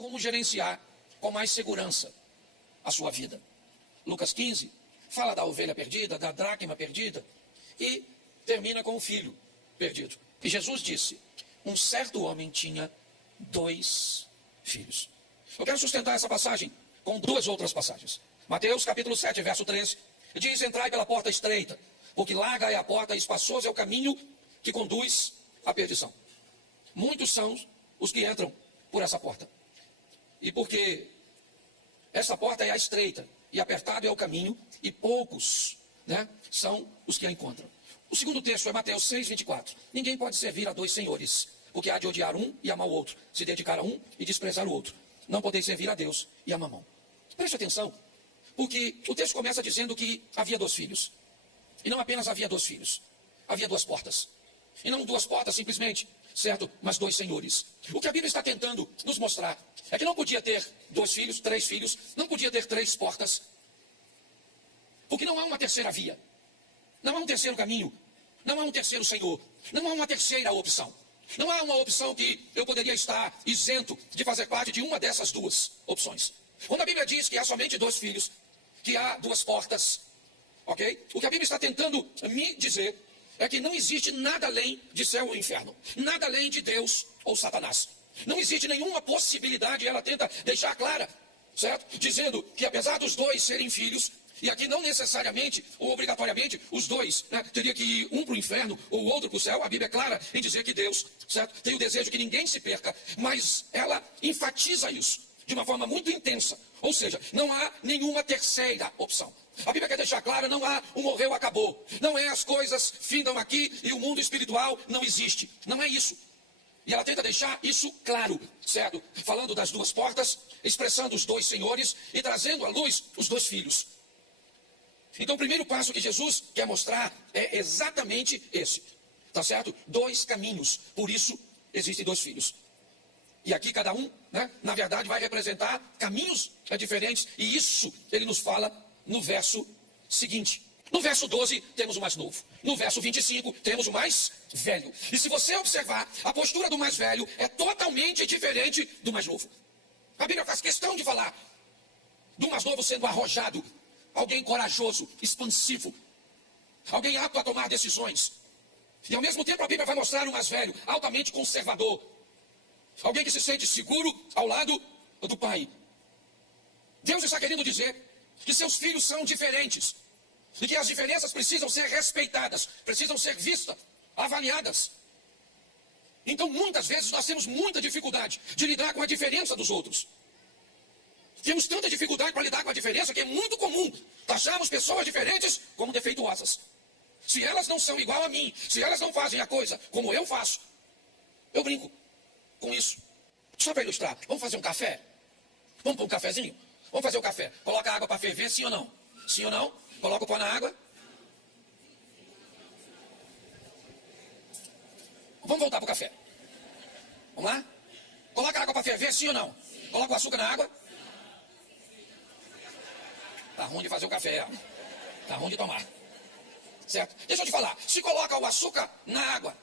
como gerenciar com mais segurança a sua vida. Lucas 15 fala da ovelha perdida, da dracma perdida e termina com o filho perdido. E Jesus disse: um certo homem tinha 2 filhos. Eu quero sustentar essa passagem com 2 outras passagens. Mateus capítulo 7, verso 13, diz: entrai pela porta estreita, porque larga é a porta e espaçoso é o caminho que conduz à perdição. Muitos são os que entram por essa porta. E porque essa porta é a estreita e apertado é o caminho, e poucos, são os que a encontram. O segundo texto é Mateus 6, 24. Ninguém pode servir a 2 senhores, porque há de odiar um e amar o outro, se dedicar a um e desprezar o outro. Não podeis servir a Deus e a Mamão. Preste atenção, porque o texto começa dizendo que havia 2 filhos. E não apenas havia 2 filhos, havia 2 portas. E não 2 portas simplesmente, certo? Mas 2 senhores. O que a Bíblia está tentando nos mostrar é que não podia ter 2 filhos, 3 filhos, não podia ter 3 portas. Porque não há uma terceira via. Não há um terceiro caminho. Não há um terceiro Senhor. Não há uma terceira opção. Não há uma opção que eu poderia estar isento de fazer parte de uma dessas 2 opções. Quando a Bíblia diz que há somente 2 filhos, que há 2 portas, ok? O que a Bíblia está tentando me dizer é que não existe nada além de céu ou inferno. Nada além de Deus ou Satanás. Não existe nenhuma possibilidade, ela tenta deixar clara, certo? Dizendo que apesar dos 2 serem filhos, e aqui não necessariamente ou obrigatoriamente os 2, teria que ir um para o inferno ou o outro para o céu. A Bíblia é clara em dizer que Deus, certo, tem o desejo que ninguém se perca, mas ela enfatiza isso de uma forma muito intensa. Ou seja, não há nenhuma terceira opção. A Bíblia quer deixar clara, não há um morreu, acabou. Não é as coisas findam aqui e o mundo espiritual não existe. Não é isso. E ela tenta deixar isso claro, certo? Falando das 2 portas, expressando os 2 senhores e trazendo à luz os 2 filhos. Então o primeiro passo que Jesus quer mostrar é exatamente esse. Tá certo? 2 caminhos. Por isso existem 2 filhos. E aqui cada um, na verdade, vai representar caminhos diferentes. E isso ele nos fala no verso seguinte. No verso 12, temos o mais novo. No verso 25, temos o mais velho. E se você observar, a postura do mais velho é totalmente diferente do mais novo. A Bíblia faz questão de falar do mais novo sendo arrojado. Alguém corajoso, expansivo. Alguém apto a tomar decisões. E ao mesmo tempo a Bíblia vai mostrar o mais velho, altamente conservador. Alguém que se sente seguro ao lado do pai. Deus está querendo dizer que seus filhos são diferentes. E que as diferenças precisam ser respeitadas, precisam ser vistas, avaliadas. Então muitas vezes nós temos muita dificuldade de lidar com a diferença dos outros. Temos tanta dificuldade para lidar com a diferença que é muito comum taxarmos pessoas diferentes como defeituosas. Se elas não são igual a mim, se elas não fazem a coisa como eu faço, eu brinco com isso. Só para ilustrar, vamos fazer um café? Vamos pôr um cafezinho? Vamos fazer o café. Coloca a água para ferver, sim ou não? Sim ou não? Coloca o pó na água. Vamos voltar para o café. Vamos lá? Coloca a água para ferver, sim ou não? Coloca o açúcar na água. Tá ruim de fazer o café, tá ruim de tomar. Certo? Deixa eu te falar, se coloca o açúcar na água,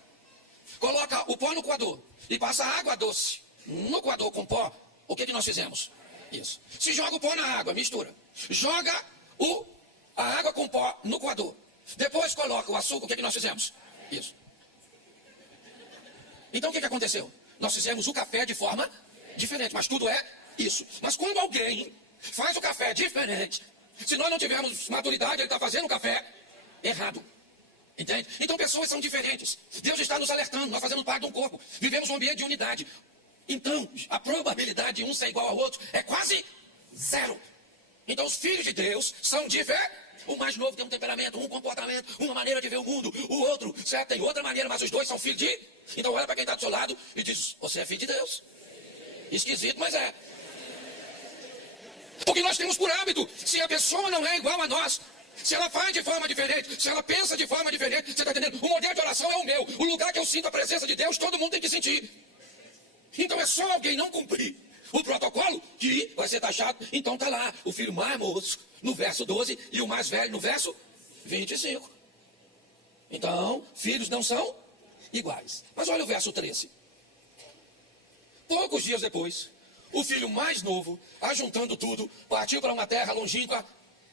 coloca o pó no coador e passa a água doce no coador com pó, o que nós fizemos? Isso. Se joga o pó na água, mistura. Joga a água com pó no coador. Depois coloca o açúcar, o que nós fizemos? Isso. Então o que aconteceu? Nós fizemos o café de forma diferente, mas tudo é isso. Mas quando alguém faz o café diferente, se nós não tivermos maturidade, ele está fazendo o café errado. Entende? Então pessoas são diferentes. Deus está nos alertando, nós fazemos parte de um corpo. Vivemos um ambiente de unidade. Então, a probabilidade de um ser igual ao outro é quase 0. Então os filhos de Deus são diferentes. O mais novo tem um temperamento, um comportamento, uma maneira de ver o mundo. O outro, certo, tem outra maneira, mas os 2 são filhos de... Então olha para quem está do seu lado e diz, você é filho de Deus. Esquisito, mas é. Porque nós temos por hábito, se a pessoa não é igual a nós, se ela faz de forma diferente, se ela pensa de forma diferente, você está entendendo? O modelo de oração é o meu. O lugar que eu sinto a presença de Deus, todo mundo tem que sentir. Então é só alguém não cumprir o protocolo que vai ser taxado. Então está lá, o filho mais moço no verso 12 e o mais velho no verso 25. Então, filhos não são iguais. Mas olha o verso 13. Poucos dias depois, o filho mais novo, ajuntando tudo, partiu para uma terra longínqua.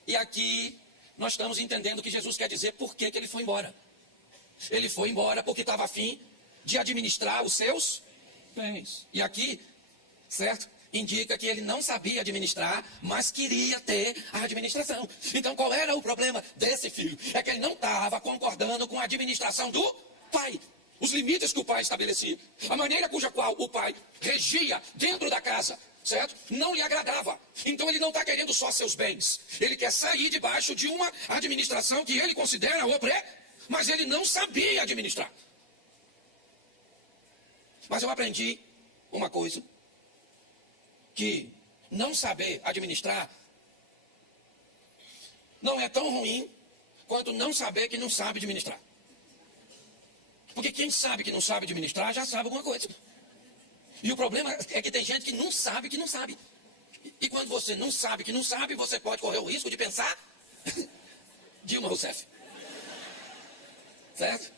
E aqui nós estamos entendendo o que Jesus quer dizer, por que ele foi embora. Ele foi embora porque estava a fim de administrar os seus bens. E aqui, certo? Indica que ele não sabia administrar, mas queria ter a administração. Então qual era o problema desse filho? É que ele não estava concordando com a administração do pai. Os limites que o pai estabelecia. A maneira cuja qual o pai regia dentro da casa, certo? Não lhe agradava. Então ele não está querendo só seus bens. Ele quer sair debaixo de uma administração que ele considera mas ele não sabia administrar. Mas eu aprendi uma coisa. Que não saber administrar não é tão ruim quanto não saber que não sabe administrar. Porque quem sabe que não sabe administrar já sabe alguma coisa. E o problema é que tem gente que não sabe que não sabe. E quando você não sabe que não sabe, você pode correr o risco de pensar Dilma Rousseff. Certo?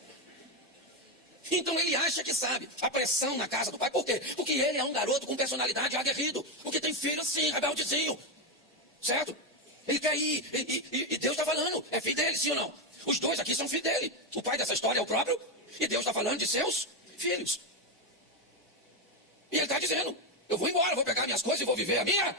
Então ele acha que sabe. A pressão na casa do pai. Por quê? Porque ele é um garoto com personalidade aguerrido. Porque tem filho assim, rebeldezinho. Certo? Ele quer ir. E Deus está falando. É filho dele, sim ou não? Os dois aqui são filhos dele. O pai dessa história é o próprio. E Deus está falando de seus filhos. E ele está dizendo, eu vou embora, vou pegar minhas coisas e vou viver a minha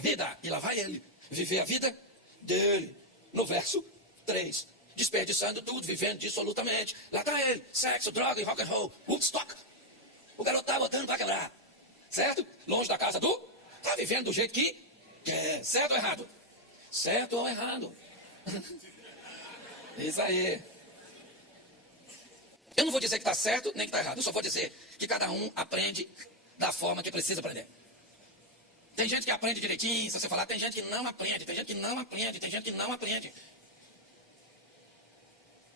vida. E lá vai ele. Viver a vida dele. No verso 3. Desperdiçando tudo, vivendo dissolutamente. Lá está ele, sexo, droga e rock and roll. Woodstock. O garoto está botando para quebrar. Certo? Longe da casa do... Está vivendo do jeito que quer. Certo ou errado? Certo ou errado? Isso aí. Eu não vou dizer que está certo nem que está errado. Eu só vou dizer que cada um aprende da forma que precisa aprender. Tem gente que aprende direitinho, se você falar. Tem gente que não aprende. Tem gente que não aprende. Tem gente que não aprende.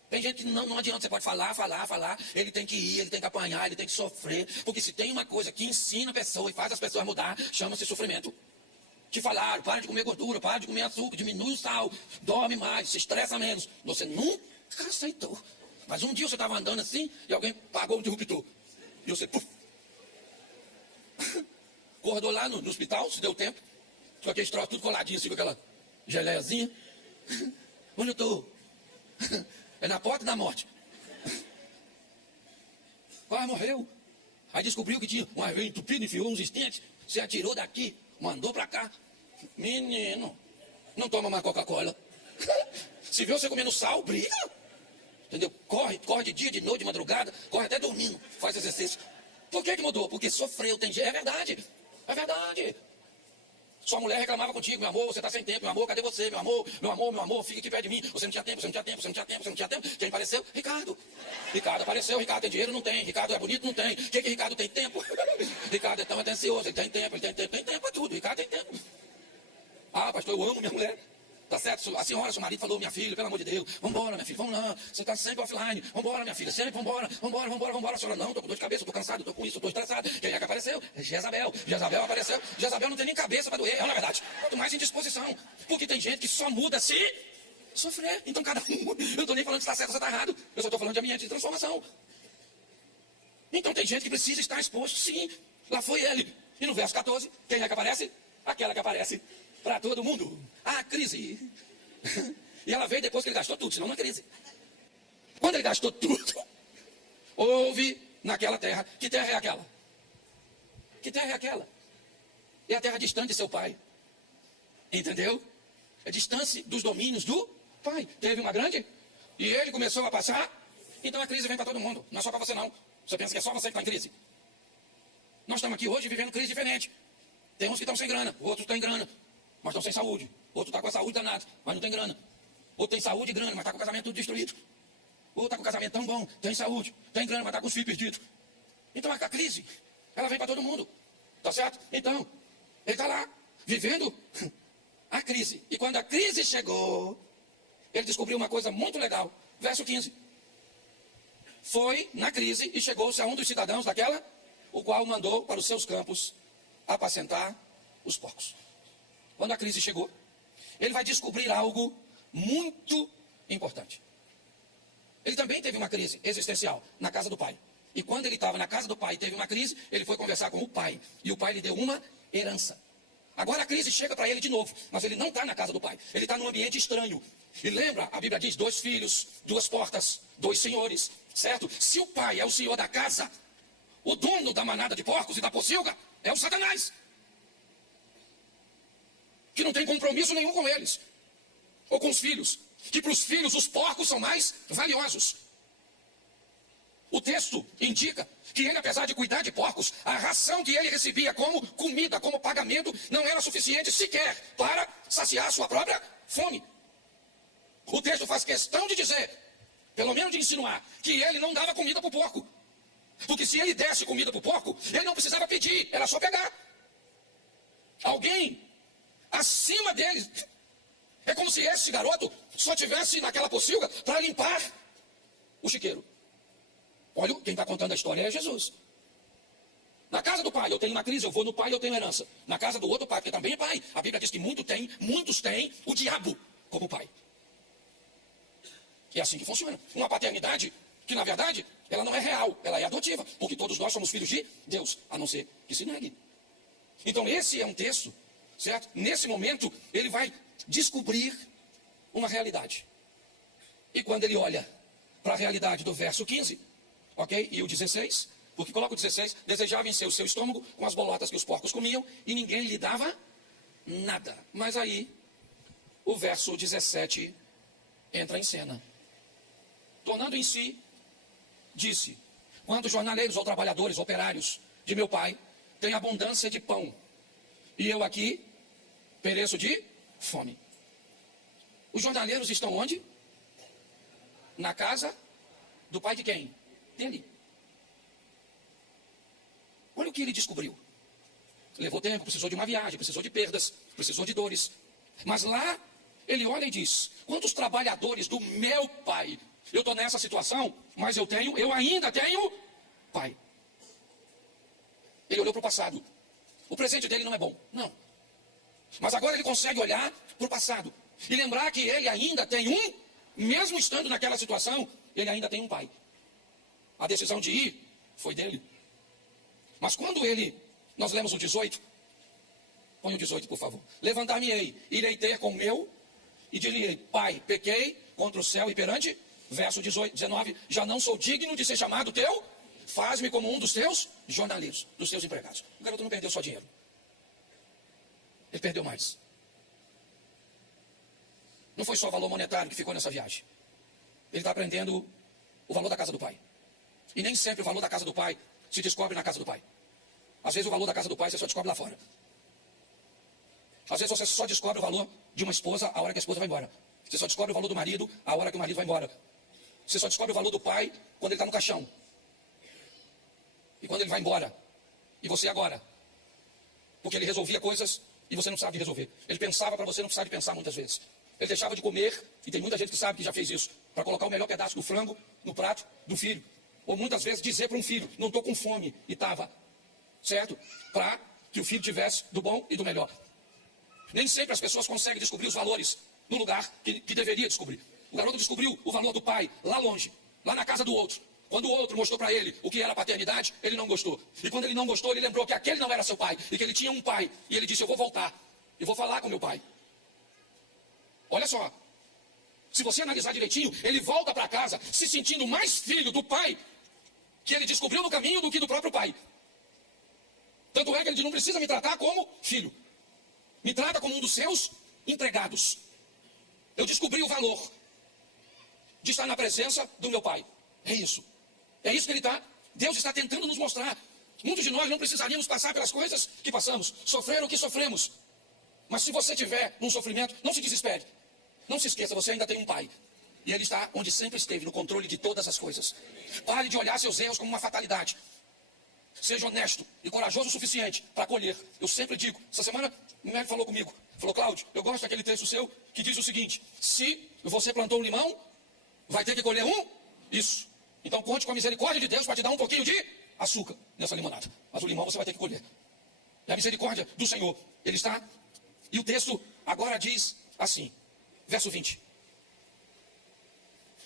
Tem gente que não adianta, você pode falar, ele tem que ir, ele tem que apanhar, ele tem que sofrer, porque se tem uma coisa que ensina a pessoa e faz as pessoas mudar, chama-se sofrimento. Te falaram, para de comer gordura, para de comer açúcar, diminui o sal, dorme mais, se estressa menos. Você nunca aceitou. Mas um dia você estava andando assim e alguém pagou o interruptor. E você, puf. Acordou lá no hospital, se deu tempo, com aquele troço tudo coladinho assim, com aquela geleiazinha. Onde eu estou? É na porta da morte. Quase morreu. Aí descobriu que tinha uma veia entupida, enfiou uns estentes, se atirou daqui, mandou pra cá. Menino, não toma mais Coca-Cola. Se vê você comendo sal, briga. Entendeu? Corre de dia, de noite, de madrugada, corre até dormindo, faz exercício. Por que mudou? Porque sofreu, tem dia. É verdade. É verdade. Sua mulher reclamava contigo, meu amor, você está sem tempo, meu amor, cadê você, meu amor, fica aqui perto de mim, você não tinha tempo. Quem apareceu? Ricardo. Ricardo apareceu, Ricardo tem dinheiro? Não tem. Ricardo é bonito? Não tem. O que Ricardo tem tempo? Ricardo é tão atencioso, ele tem tempo para tudo, Ricardo tem tempo. Ah, pastor, eu amo minha mulher. Tá certo? A senhora, seu marido falou, minha filha, pelo amor de Deus, vambora, minha filha, vamos lá, você tá sempre offline, vambora, minha filha, sempre vambora. A senhora, não, tô com dor de cabeça, tô cansado, tô com isso, tô estressado. Quem é que apareceu? Jezabel apareceu. Jezabel não tem nem cabeça para doer, na verdade. Quanto mais indisposição. Porque tem gente que só muda se sofrer. Então cada um, eu não tô nem falando se tá certo ou se tá errado, eu só tô falando de ambiente de transformação. Então tem gente que precisa estar exposto, sim. Lá foi ele. E no verso 14, quem é que aparece? Aquela que aparece para todo mundo. A crise. E ela veio depois que ele gastou tudo, senão não é crise. Quando ele gastou tudo, houve naquela terra. Que terra é aquela? Que terra é aquela? É a terra distante de seu pai. Entendeu? É distância dos domínios do pai. Teve uma grande e ele começou a passar. Então a crise vem para todo mundo. Não é só para você não. Você pensa que é só você que está em crise. Nós estamos aqui hoje vivendo crise diferente. Tem uns que estão sem grana, outros estão em grana, mas estão sem saúde. Outro está com a saúde danada, mas não tem grana. Outro tem saúde e grana, mas está com o casamento tudo destruído. Outro está com o casamento tão bom, tem saúde, tem grana, mas está com os filhos perdidos. Então a crise, ela vem para todo mundo. Tá certo? Então, ele está lá, vivendo a crise. E quando a crise chegou, ele descobriu uma coisa muito legal. Verso 15. Foi na crise e chegou-se a um dos cidadãos daquela, o qual mandou para os seus campos apacentar os porcos. Quando a crise chegou, ele vai descobrir algo muito importante. Ele também teve uma crise existencial na casa do pai. E quando ele estava na casa do pai e teve uma crise, ele foi conversar com o pai. E o pai lhe deu uma herança. Agora a crise chega para ele de novo, mas ele não está na casa do pai, ele está num ambiente estranho. E lembra, a Bíblia diz, 2 filhos, 2 portas, 2 senhores, certo? Se o pai é o senhor da casa, o dono da manada de porcos e da pocilga é o Satanás, que não tem compromisso nenhum com eles, ou com os filhos, que para os filhos os porcos são mais valiosos. O texto indica que ele, apesar de cuidar de porcos, a ração que ele recebia como comida, como pagamento, não era suficiente sequer para saciar sua própria fome. O texto faz questão de dizer, pelo menos de insinuar, que ele não dava comida para o porco. Porque se ele desse comida para o porco, ele não precisava pedir, era só pegar. Alguém acima dele. É como se esse garoto só tivesse naquela pocilga para limpar o chiqueiro. Olha, quem está contando a história é Jesus. Na casa do pai eu tenho uma crise, eu vou no pai, eu tenho herança. Na casa do outro pai, porque também é pai. A Bíblia diz que muitos têm o diabo como pai. É assim que funciona. Uma paternidade que, na verdade, ela não é real, ela é adotiva. Porque todos nós somos filhos de Deus, a não ser que se negue. Então esse é um texto, certo? Nesse momento, ele vai descobrir uma realidade. E quando ele olha para a realidade do verso 15, ok? E o 16, porque coloca o 16, desejava encher o seu estômago com as bolotas que os porcos comiam e ninguém lhe dava nada. Mas aí, o verso 17 entra em cena. Tornando em si, disse, quando jornaleiros ou trabalhadores, operários de meu pai têm abundância de pão, e eu aqui pereço de fome. Os jornaleiros estão onde? Na casa do pai de quem? Dele. Olha o que ele descobriu. Levou tempo, precisou de uma viagem, precisou de perdas, precisou de dores. Mas lá, ele olha e diz, quantos trabalhadores do meu pai, eu estou nessa situação, mas eu ainda tenho pai. Ele olhou para o passado. O presente dele não é bom, não. Mas agora ele consegue olhar para o passado e lembrar que ele ainda tem mesmo estando naquela situação, ele ainda tem um pai. A decisão de ir foi dele. Mas quando nós lemos o 18, põe o 18 por favor. Levantar-me-ei, irei ter com o meu, e direi, pai, pequei contra o céu e perante, verso 19, já não sou digno de ser chamado teu, faz-me como um dos teus jornaleiros, dos teus empregados. O garoto não perdeu só dinheiro. Ele perdeu mais. Não foi só o valor monetário que ficou nessa viagem. Ele está aprendendo o valor da casa do pai. E nem sempre o valor da casa do pai se descobre na casa do pai. Às vezes o valor da casa do pai você só descobre lá fora. Às vezes você só descobre o valor de uma esposa a hora que a esposa vai embora. Você só descobre o valor do marido a hora que o marido vai embora. Você só descobre o valor do pai quando ele está no caixão. E quando ele vai embora. E você agora. Porque ele resolvia coisas e você não sabe resolver. Ele pensava para você não precisar de pensar muitas vezes. Ele deixava de comer, e tem muita gente que sabe que já fez isso, para colocar o melhor pedaço do frango no prato do filho. Ou muitas vezes dizer para um filho, não estou com fome, e estava, certo? Para que o filho tivesse do bom e do melhor. Nem sempre as pessoas conseguem descobrir os valores no lugar que deveria descobrir. O garoto descobriu o valor do pai lá longe, lá na casa do outro. Quando o outro mostrou para ele o que era paternidade, ele não gostou. E quando ele não gostou, ele lembrou que aquele não era seu pai, e que ele tinha um pai. E ele disse, eu vou voltar, eu vou falar com meu pai. Olha só, se você analisar direitinho, ele volta para casa se sentindo mais filho do pai que ele descobriu no caminho do que do próprio pai. Tanto é que ele diz, não precisa me tratar como filho. Me trata como um dos seus empregados. Eu descobri o valor de estar na presença do meu pai. É isso. É isso que ele está. Deus está tentando nos mostrar. Muitos de nós não precisaríamos passar pelas coisas que passamos, sofrer o que sofremos. Mas se você tiver um sofrimento, não se desespere. Não se esqueça, você ainda tem um pai. E ele está onde sempre esteve, no controle de todas as coisas. Pare de olhar seus erros como uma fatalidade. Seja honesto e corajoso o suficiente para acolher. Eu sempre digo, essa semana o médico falou comigo. Falou, Cláudio, eu gosto daquele texto seu que diz o seguinte. Se você plantou um limão, vai ter que colher isso. Então conte com a misericórdia de Deus para te dar um pouquinho de açúcar nessa limonada. Mas o limão você vai ter que colher. E a misericórdia do Senhor, ele está... E o texto agora diz assim, verso 20.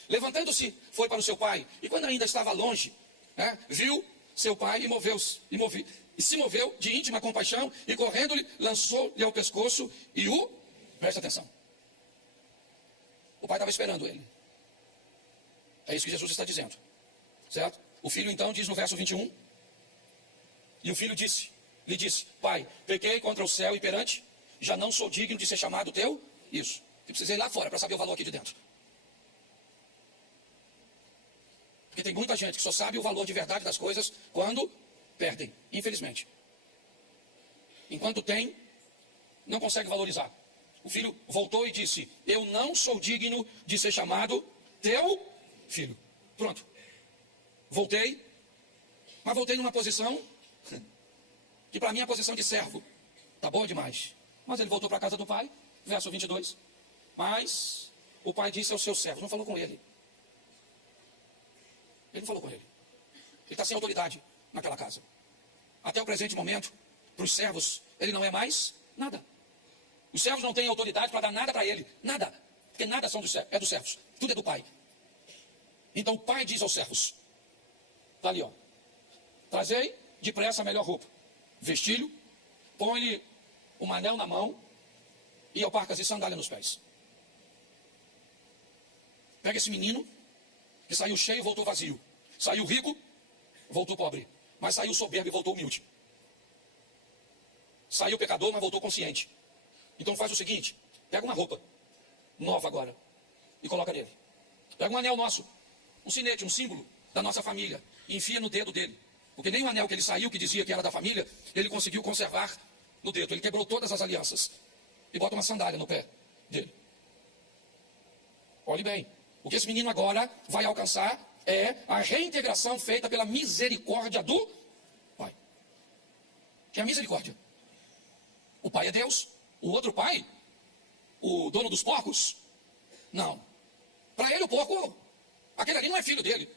Levantando-se, foi para o seu pai, e quando ainda estava longe, viu seu pai e E se moveu de íntima compaixão e correndo-lhe, lançou-lhe ao pescoço e o... Presta atenção. O pai estava esperando ele. É isso que Jesus está dizendo. Certo? O filho então diz no verso 21. E o filho lhe disse, pai, pequei contra o céu e perante, já não sou digno de ser chamado teu. Isso. Você precisa ir lá fora para saber o valor aqui de dentro. Porque tem muita gente que só sabe o valor de verdade das coisas quando perdem, infelizmente. Enquanto tem, não consegue valorizar. O filho voltou e disse, eu não sou digno de ser chamado teu filho. Pronto. Voltei, mas voltei numa posição que para mim é a posição de servo. Tá boa demais. Mas ele voltou para a casa do pai, verso 22. Mas o pai disse aos seus servos, não falou com ele. Ele não falou com ele. Ele está sem autoridade naquela casa. Até o presente momento, para os servos, ele não é mais nada. Os servos não têm autoridade para dar nada para ele. Nada. Porque nada é dos servos. Tudo é do pai. Então o pai diz aos servos. Está ali, ó. Trazei depressa a melhor roupa. Vestilho. Põe-lhe um anel na mão. E alparcas e sandália nos pés. Pega esse menino. Que saiu cheio e voltou vazio. Saiu rico, voltou pobre. Mas saiu soberbo e voltou humilde. Saiu pecador, mas voltou consciente. Então faz o seguinte, pega uma roupa, nova agora, e coloca nele. Pega um anel nosso, um sinete, um símbolo da nossa família, e enfia no dedo dele. Porque nem o anel que ele saiu, que dizia que era da família, ele conseguiu conservar no dedo. Ele quebrou todas as alianças. E bota uma sandália no pé dele. Olhe bem. O que esse menino agora vai alcançar é a reintegração feita pela misericórdia do pai. Que é a misericórdia. O pai é Deus. O outro pai, o dono dos porcos, não. Para ele o porco, aquele ali não é filho dele.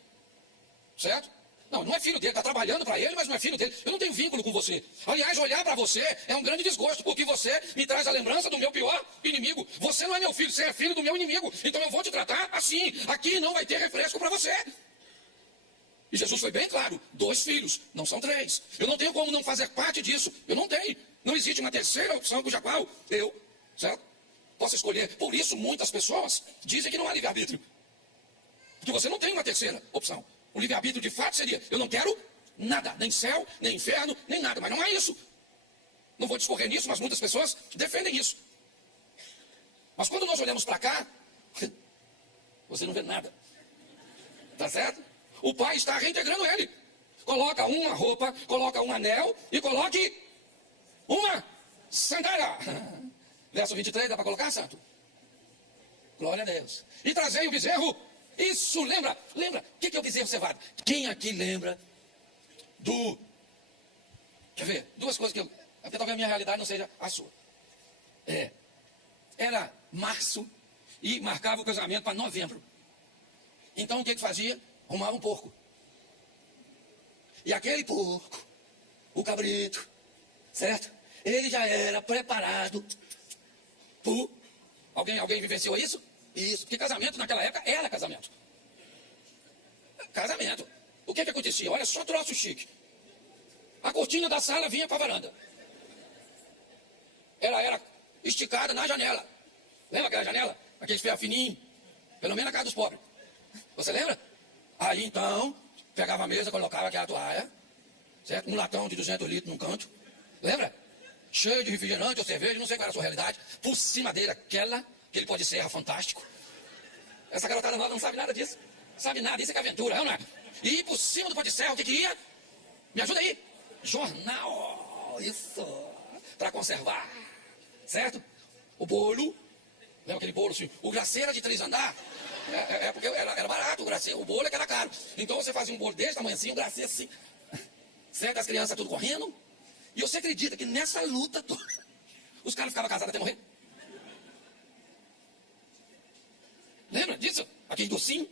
Certo? Não é filho dele, está trabalhando para ele, mas não é filho dele. Eu não tenho vínculo com você. Aliás, olhar para você é um grande desgosto, porque você me traz a lembrança do meu pior inimigo. Você não é meu filho, você é filho do meu inimigo. Então eu vou te tratar assim. Aqui não vai ter refresco para você. E Jesus foi bem claro, 2 filhos, não são 3. Eu não tenho como não fazer parte disso. Eu não tenho. Não existe uma terceira opção cuja qual eu, certo? Posso escolher. Por isso muitas pessoas dizem que não há livre-arbítrio. Porque você não tem uma terceira opção. O livre-arbítrio de fato seria, eu não quero nada, nem céu, nem inferno, nem nada. Mas não é isso. Não vou discorrer nisso, mas muitas pessoas defendem isso. Mas quando nós olhamos para cá, você não vê nada. Tá certo? O pai está reintegrando ele. Coloca uma roupa, coloca um anel e coloque uma sandália. Verso 23, dá para colocar, santo? Glória a Deus. E trazei o bezerro. Isso, lembra? O que é o bezerro cevado? Quem aqui lembra do... Quer ver? 2 coisas que eu... Até talvez a minha realidade não seja a sua. Era março e marcava o casamento para novembro. Então o que fazia? Arrumava um porco. E aquele porco, o cabrito, certo? Ele já era preparado por... Alguém vivenciou isso? Isso, porque casamento naquela época era casamento. Casamento. O que acontecia? Olha só troço chique. A cortina da sala vinha para a varanda. Ela era esticada na janela. Lembra aquela janela? Aquele ferro fininho. Pelo menos na casa dos pobres. Você lembra? Aí então, pegava a mesa, colocava aquela toalha. Certo? Um latão de 200 litros num canto. Lembra? Cheio de refrigerante ou cerveja, não sei qual era a sua realidade. Por cima dele, aquele pó de serra fantástico. Essa garotada nova não sabe nada disso. Sabe nada, isso é que é aventura, não é? E por cima do pó de serra, o que ia? Me ajuda aí. Jornal. Isso. Para conservar. Certo? O bolo. Lembra aquele bolo assim? O glacê era de 3 andares. Porque era barato o glacê. O bolo é que era caro. Então você fazia um bolo desse tamanho assim, um glacê assim. Certo? As crianças tudo correndo. E você acredita que nessa luta toda, os caras ficavam casados até morrer? Lembra disso? Aquele docinho?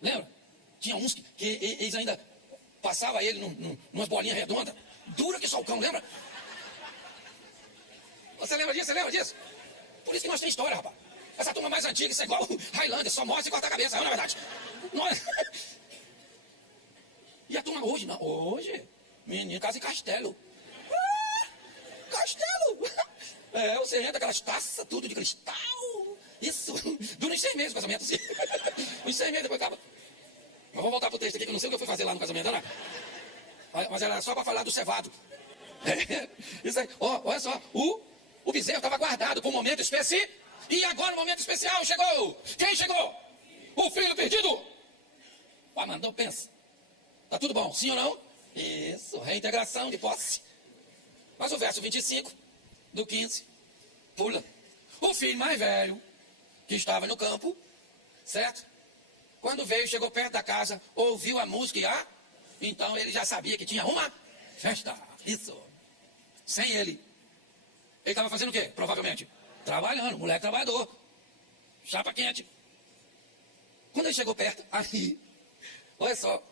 Lembra? Tinha uns que eles ainda passavam ele numas bolinhas redondas, dura que só o cão, lembra? Você lembra disso? Você lembra disso? Por isso que nós temos história, rapaz. Essa turma mais antiga, isso é igual Highlander, só mostra e corta a cabeça, não é verdade? Não é? E a turma hoje, não. Hoje, Menino, casa em castelo. Castelo! É, você entra aquelas taças, tudo de cristal. Isso. Dura uns 6 meses o casamento, assim. Uns 6 meses depois acaba. Mas vamos voltar pro texto aqui, que eu não sei o que eu fui fazer lá no casamento, né? Mas era só para falar do cevado. É, isso aí. Ó, olha só. O bezerro estava guardado para um momento especial. E agora o momento especial chegou. Quem chegou? O filho perdido. O Amandão pensa. Tá tudo bom, sim ou não? Isso, reintegração de posse. Mas o verso 25 do 15 pula. O filho mais velho, que estava no campo, certo? Quando veio, chegou perto da casa, ouviu a música e então ele já sabia que tinha uma festa. Isso. Sem ele. Ele estava fazendo o quê? Provavelmente. Trabalhando, moleque trabalhador. Chapa quente. Quando ele chegou perto, aí, olha só,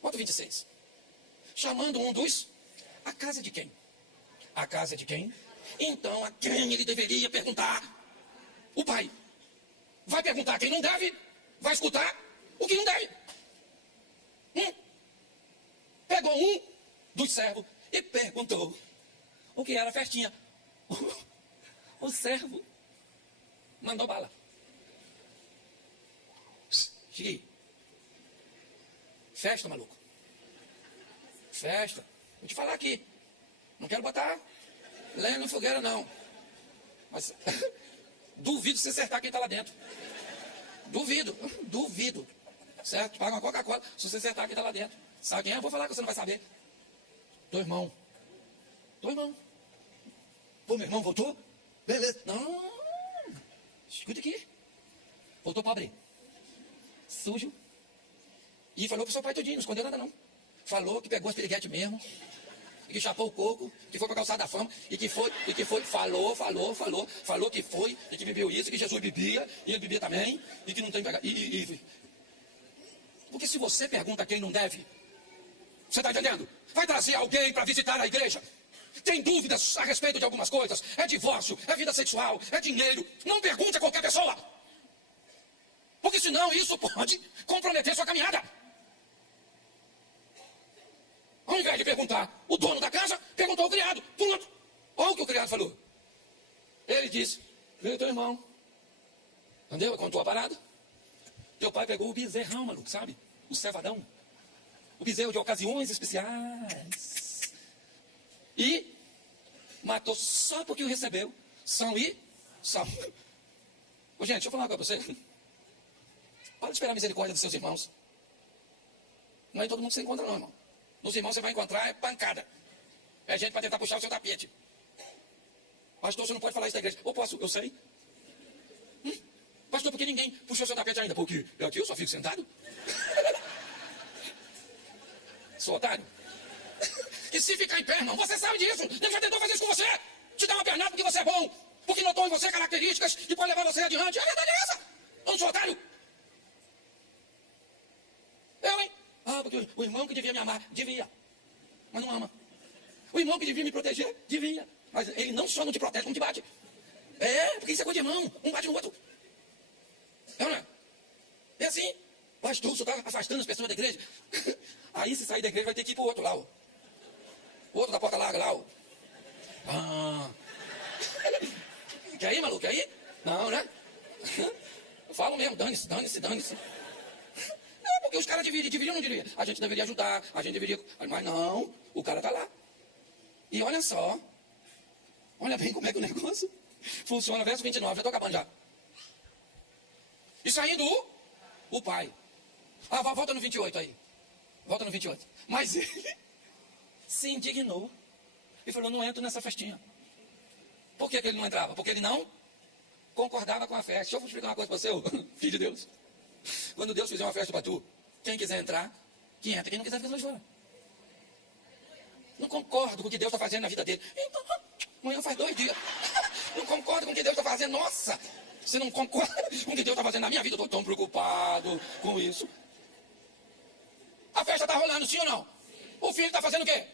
bota o 26. Chamando um dos, a casa de quem? A casa de quem? Então, a quem ele deveria perguntar? O pai. Vai perguntar quem não deve, vai escutar o que não deve. Pegou um dos servos e perguntou o que era a festinha. O servo mandou bala. Cheguei. Festa, maluco. Festa. Vou te falar aqui. Não quero botar lenha na fogueira, não. Mas duvido se acertar quem está lá dentro. Duvido. Certo? Paga uma Coca-Cola se você acertar quem está lá dentro. Sabe quem é? Eu vou falar que você não vai saber. Teu irmão. Pô, meu irmão voltou? Beleza. Não. Escuta aqui. Voltou pobre. Sujo. E falou pro seu pai todinho, não escondeu nada não. Falou que pegou as piriguetes mesmo. E que chapou o coco, que foi pra calçada da fama, e que foi, falou que foi, e que bebeu isso, que Jesus bebia, e ele bebia também, e que não tem pegado. Porque se você pergunta quem não deve, você está entendendo? Vai trazer alguém para visitar a igreja. Tem dúvidas a respeito de algumas coisas. É divórcio, é vida sexual, é dinheiro. Não pergunte a qualquer pessoa. Porque senão isso pode comprometer sua caminhada. Ao invés de perguntar o dono da casa, perguntou o criado. Pronto. Olha o que o criado falou. Ele disse, veio teu irmão. Entendeu? Contou a parada. Teu pai pegou o bezerrão, maluco, sabe? O cevadão. O bezerro de ocasiões especiais. E matou só porque o recebeu. São. Ô, gente, deixa eu falar uma coisa pra você. Para de esperar a misericórdia dos seus irmãos. Não é todo mundo que você encontra, não, irmão. Nos irmãos você vai encontrar é pancada. É gente para tentar puxar o seu tapete. Pastor, você não pode falar isso da igreja. Ou posso? Eu sei. Pastor, por que ninguém puxou o seu tapete ainda? Porque aqui eu só fico sentado. Sou otário. E se ficar em pé, irmão, você sabe disso. Deus já tentou fazer isso com você. Te dar uma pernada porque você é bom. Porque notou em você características que pode levar você adiante. A verdade é essa. Eu não sou otário. Eu, hein? Porque o irmão que devia me amar, devia. Mas não ama. O irmão que devia me proteger, devia. Mas ele não só não te protege, como te bate. É, porque isso é coisa de irmão. Um bate no outro. É, não é? É assim. Pastor, você está afastando as pessoas da igreja. Aí, se sair da igreja, vai ter que ir pro outro lá, ó. O outro da porta larga lá, ó. Quer ir, maluco? Quer ir? Não, né? Eu falo mesmo, dane-se. É, porque os caras deveriam ou não deveriam? A gente deveria ajudar, a gente deveria... Mas não, o cara tá lá. E olha só. Olha bem como é que o negócio funciona. Verso 29, já tô acabando já. E saindo o pai. Volta no 28 aí. Volta no 28. Mas ele se indignou e falou, não entro nessa festinha. Por que ele não entrava? Porque ele não concordava com a festa. Deixa eu explicar uma coisa para você, filho de Deus. Quando Deus fizer uma festa para tu, quem quiser entrar, que entra. Quem não quiser, fica de fora. Não concordo com o que Deus está fazendo na vida dele. Então, amanhã faz 2 dias. Não concordo com o que Deus está fazendo. Nossa, você não concorda com o que Deus está fazendo na minha vida? Eu estou tão preocupado com isso. A festa está rolando, sim ou não? O filho está fazendo o quê?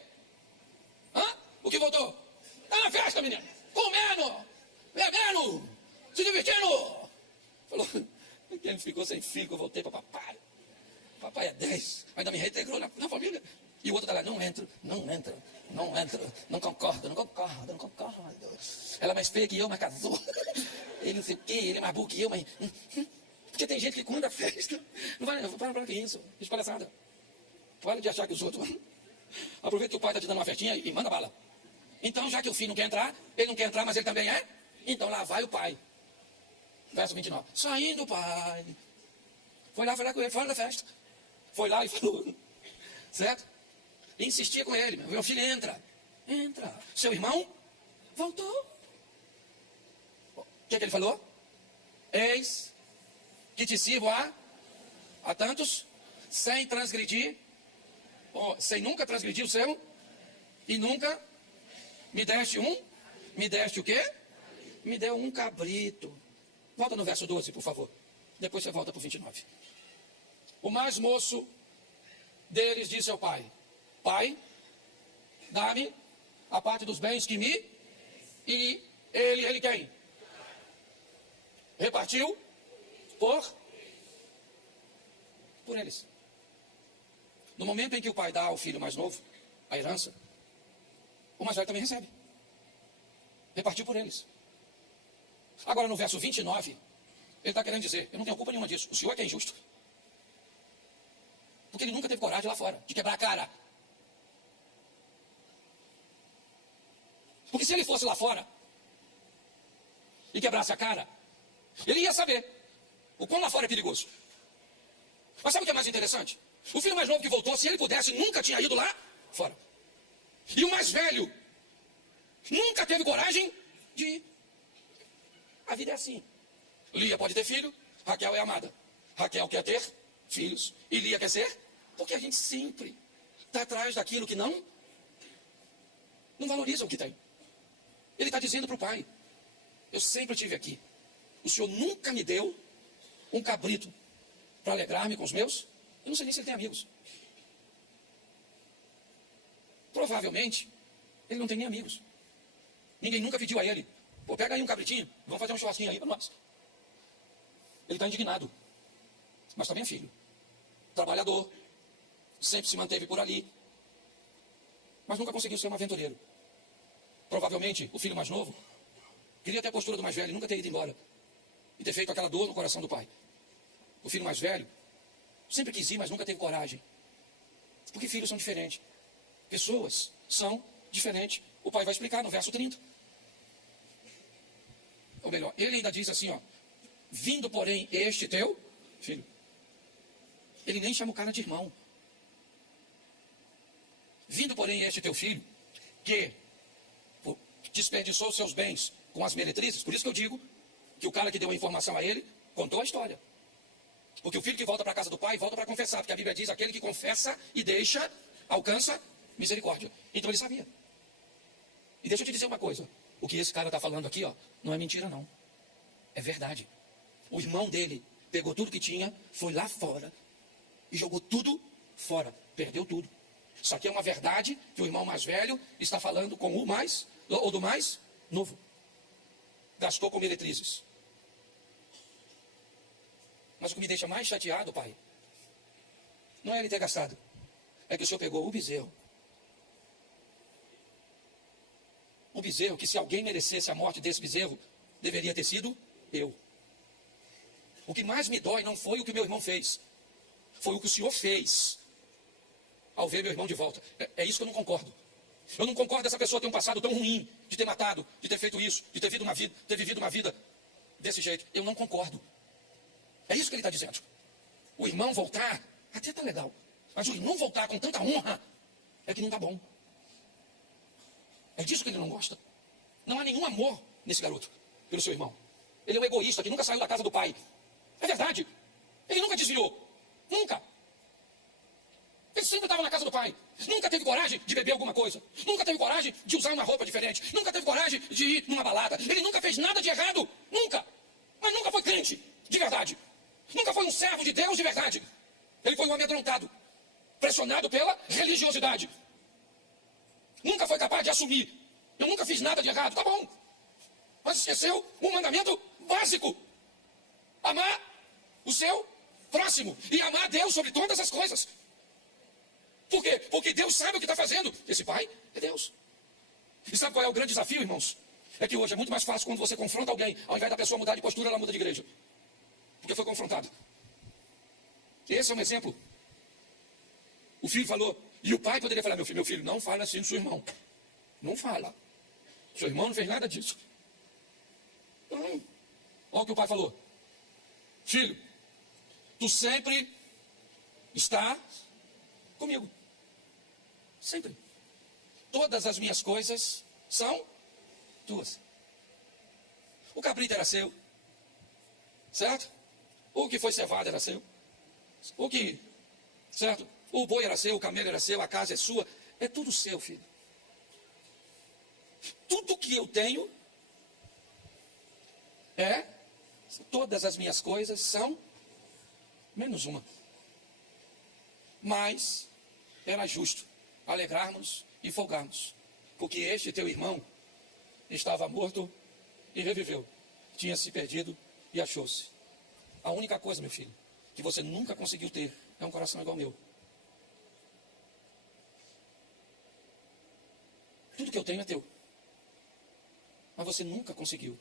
O que voltou? Está na festa, menino. Comendo, bebendo, se divertindo. Falou, ele ficou sem filho, eu voltei para papai. Papai é 10, ainda me reintegrou na família. E o outro está lá, não entra, não concordo. Ela é mais feia que eu, mas casou. Ele não sei o quê, ele é mais burro que eu, mas... Porque tem gente que quando a festa... Não vai, para que isso, isso palhaçada. Para de achar que os outros... Aproveita que o pai está te dando uma festinha e manda bala. Então, já que o filho não quer entrar, ele não quer entrar, mas ele também é, então lá vai o pai. Verso 29. Saindo o pai. Foi lá falar com ele, fora da festa. Foi lá e falou. Certo? E insistia com ele. Meu filho, entra. Entra. Seu irmão voltou. O que ele falou? Eis que te sirvo a tantos, sem transgredir, sem nunca transgredir o seu, e nunca me deste o quê? Me deu um cabrito. Volta no verso 12, por favor. Depois você volta para o 29. O mais moço deles disse ao pai: Pai, dá-me a parte dos bens que me... E ele quem? Repartiu por eles. No momento em que o pai dá ao filho mais novo a herança, o mais velho também recebe. Repartiu por eles. Agora no verso 29, ele está querendo dizer, eu não tenho culpa nenhuma disso, o senhor é que é injusto. Porque ele nunca teve coragem lá fora de quebrar a cara. Porque se ele fosse lá fora e quebrasse a cara, ele ia saber o quão lá fora é perigoso. Mas sabe o que é mais interessante? O filho mais novo que voltou, se ele pudesse, nunca tinha ido lá fora. E o mais velho nunca teve coragem de ir. A vida é assim. Lia pode ter filho, Raquel é amada. Raquel quer ter filhos e Lia quer ser, porque a gente sempre está atrás daquilo que não valoriza o que tem. Ele está dizendo para o pai: eu sempre estive aqui. O senhor nunca me deu um cabrito para alegrar-me com os meus. Eu não sei nem se ele tem amigos. Provavelmente, ele não tem nem amigos. Ninguém nunca pediu a ele: pô, pega aí um cabritinho, vamos fazer um churrasquinho aí para nós. Ele está indignado. Mas também é filho. Trabalhador. Sempre se manteve por ali. Mas nunca conseguiu ser um aventureiro. Provavelmente, o filho mais novo queria ter a postura do mais velho e nunca ter ido embora. E ter feito aquela dor no coração do pai. O filho mais velho sempre quis ir, mas nunca teve coragem. Porque filhos são diferentes. Pessoas são diferentes. O pai vai explicar no verso 30. Ou melhor, ele ainda diz assim, ó: vindo, porém, este teu filho. Ele nem chama o cara de irmão. Vindo, porém, este teu filho, que desperdiçou seus bens com as meretrizes. Por isso que eu digo que o cara que deu a informação a ele contou a história. Porque o filho que volta para a casa do pai volta para confessar. Porque a Bíblia diz: aquele que confessa e deixa, alcança misericórdia. Então ele sabia. E deixa eu te dizer uma coisa: o que esse cara está falando aqui, ó, não é mentira não. É verdade. O irmão dele pegou tudo que tinha, foi lá fora e jogou tudo fora. Perdeu tudo. Isso aqui é uma verdade que o irmão mais velho está falando com o mais, ou do mais novo. Gastou com meretrizes. Mas o que me deixa mais chateado, pai, não é ele ter gastado. É que o senhor pegou o bezerro. Um bezerro que, se alguém merecesse a morte desse bezerro, deveria ter sido eu. O que mais me dói não foi o que meu irmão fez. Foi o que o senhor fez ao ver meu irmão de volta. É isso que eu não concordo. Eu não concordo dessa pessoa ter um passado tão ruim, de ter matado, de ter feito isso, de ter vivido uma vida desse jeito. Eu não concordo. É isso que ele está dizendo. O irmão voltar, até está legal. Mas o irmão voltar com tanta honra, é que não está bom. É disso que ele não gosta. Não há nenhum amor nesse garoto, pelo seu irmão. Ele é um egoísta que nunca saiu da casa do pai. É verdade. Ele nunca desviou. Nunca. Ele sempre estava na casa do pai. Nunca teve coragem de beber alguma coisa. Nunca teve coragem de usar uma roupa diferente. Nunca teve coragem de ir numa balada. Ele nunca fez nada de errado. Nunca. Mas nunca foi crente, de verdade. Nunca foi um servo de Deus de verdade. Ele foi um amedrontado, pressionado pela religiosidade. Nunca foi capaz de assumir: eu nunca fiz nada de errado. Tá bom. Mas esqueceu um mandamento básico: amar o seu próximo e amar Deus sobre todas as coisas. Por quê? Porque Deus sabe o que está fazendo. Esse pai é Deus. E sabe qual é o grande desafio, irmãos? É que hoje é muito mais fácil quando você confronta alguém, ao invés da pessoa mudar de postura, ela muda de igreja. Porque foi confrontada. Esse é um exemplo. O filho falou, e o pai poderia falar, meu filho, não fala assim do seu irmão. Não fala. Seu irmão não fez nada disso. Não. Olha o que o pai falou. Filho, tu sempre está comigo. Sempre. Todas as minhas coisas são tuas. O cabrito era seu. Certo? O que foi cevado era seu. Certo? O boi era seu, o camelo era seu, a casa é sua. É tudo seu, filho. Tudo que eu tenho todas as minhas coisas são menos uma. Mas era justo alegrarmos e folgarmos, porque este teu irmão estava morto e reviveu, tinha se perdido e achou-se. A única coisa, meu filho, que você nunca conseguiu ter é um coração igual ao meu. Tudo que eu tenho é teu, mas você nunca conseguiu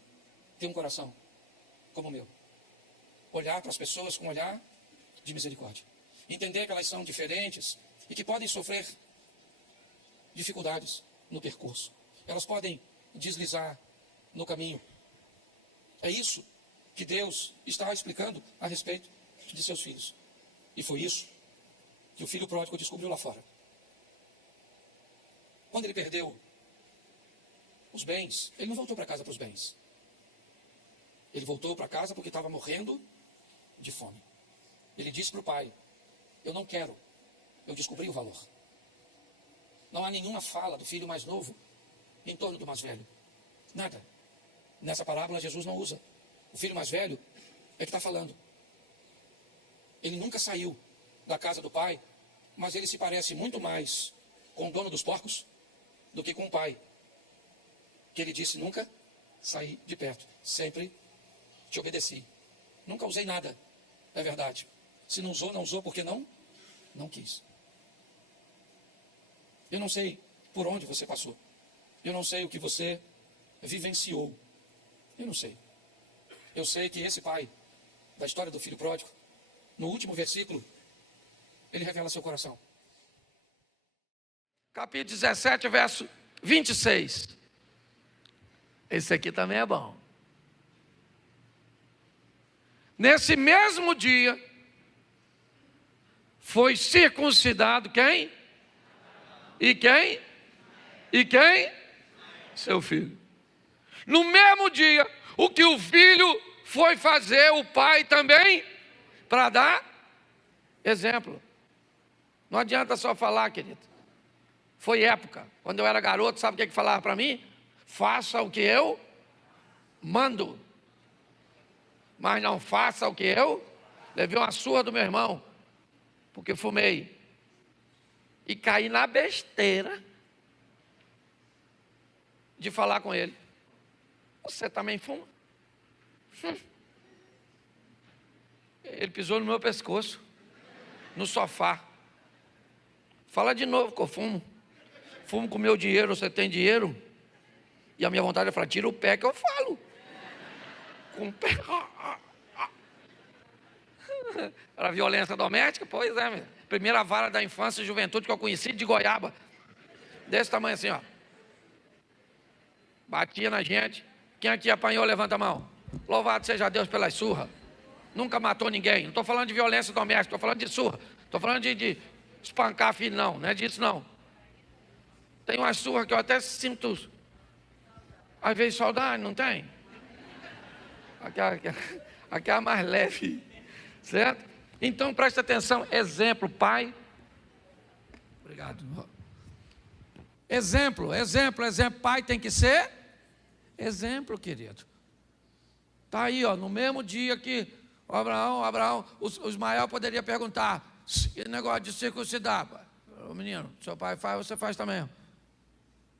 ter um coração como o meu. Olhar para as pessoas com um olhar de misericórdia. Entender que elas são diferentes e que podem sofrer dificuldades no percurso. Elas podem deslizar no caminho. É isso que Deus está explicando a respeito de seus filhos. E foi isso que o filho pródigo descobriu lá fora. Quando ele perdeu os bens, ele não voltou para casa para os bens. Ele voltou para casa porque estava morrendo de fome. Ele disse para o pai, eu não quero, eu descobri o valor. Não há nenhuma fala do filho mais novo em torno do mais velho. Nada. Nessa parábola Jesus não usa. O filho mais velho é que está falando. Ele nunca saiu da casa do pai, mas ele se parece muito mais com o dono dos porcos do que com o pai. Que ele disse, nunca saí de perto, sempre te obedeci. Nunca usei nada, é verdade. Se não usou porque não quis. Eu não sei por onde você passou. Eu não sei o que você vivenciou. Eu não sei. Eu sei que esse pai, da história do filho pródigo, no último versículo, ele revela seu coração. Capítulo 17, verso 26. Esse aqui também é bom. Nesse mesmo dia, foi circuncidado quem? E quem? E quem? Seu filho. No mesmo dia, o que o filho foi fazer, o pai também, para dar exemplo. Não adianta só falar, querido. Foi época. Quando eu era garoto, sabe o que falava para mim? Faça o que eu mando. Mas não faça o que eu levei uma surra do meu irmão, porque fumei. E caí na besteira de falar com ele. Você também fuma? Ele pisou no meu pescoço, no sofá. Fala de novo que eu fumo. Fumo com meu dinheiro, você tem dinheiro? E a minha vontade é falar, tira o pé que eu falo. Com o pé. Era violência doméstica? Pois é, meu. Primeira vara da infância e juventude que eu conheci, de goiaba. Desse tamanho assim, ó. Batia na gente. Quem aqui apanhou, levanta a mão. Louvado seja Deus pelas surras. Nunca matou ninguém. Não estou falando de violência doméstica, estou falando de surra. Estou falando de espancar filho, não. Não é disso, não. Tem umas surras que eu até sinto, às vezes, saudade, não tem? Aqui é a mais leve. Certo? Então, presta atenção. Exemplo, pai. Obrigado. Exemplo. Pai tem que ser exemplo, querido. Está aí, ó, no mesmo dia que o Abraão, o Ismael poderia perguntar, que negócio de circuncidar? Ô menino, seu pai faz, você faz também.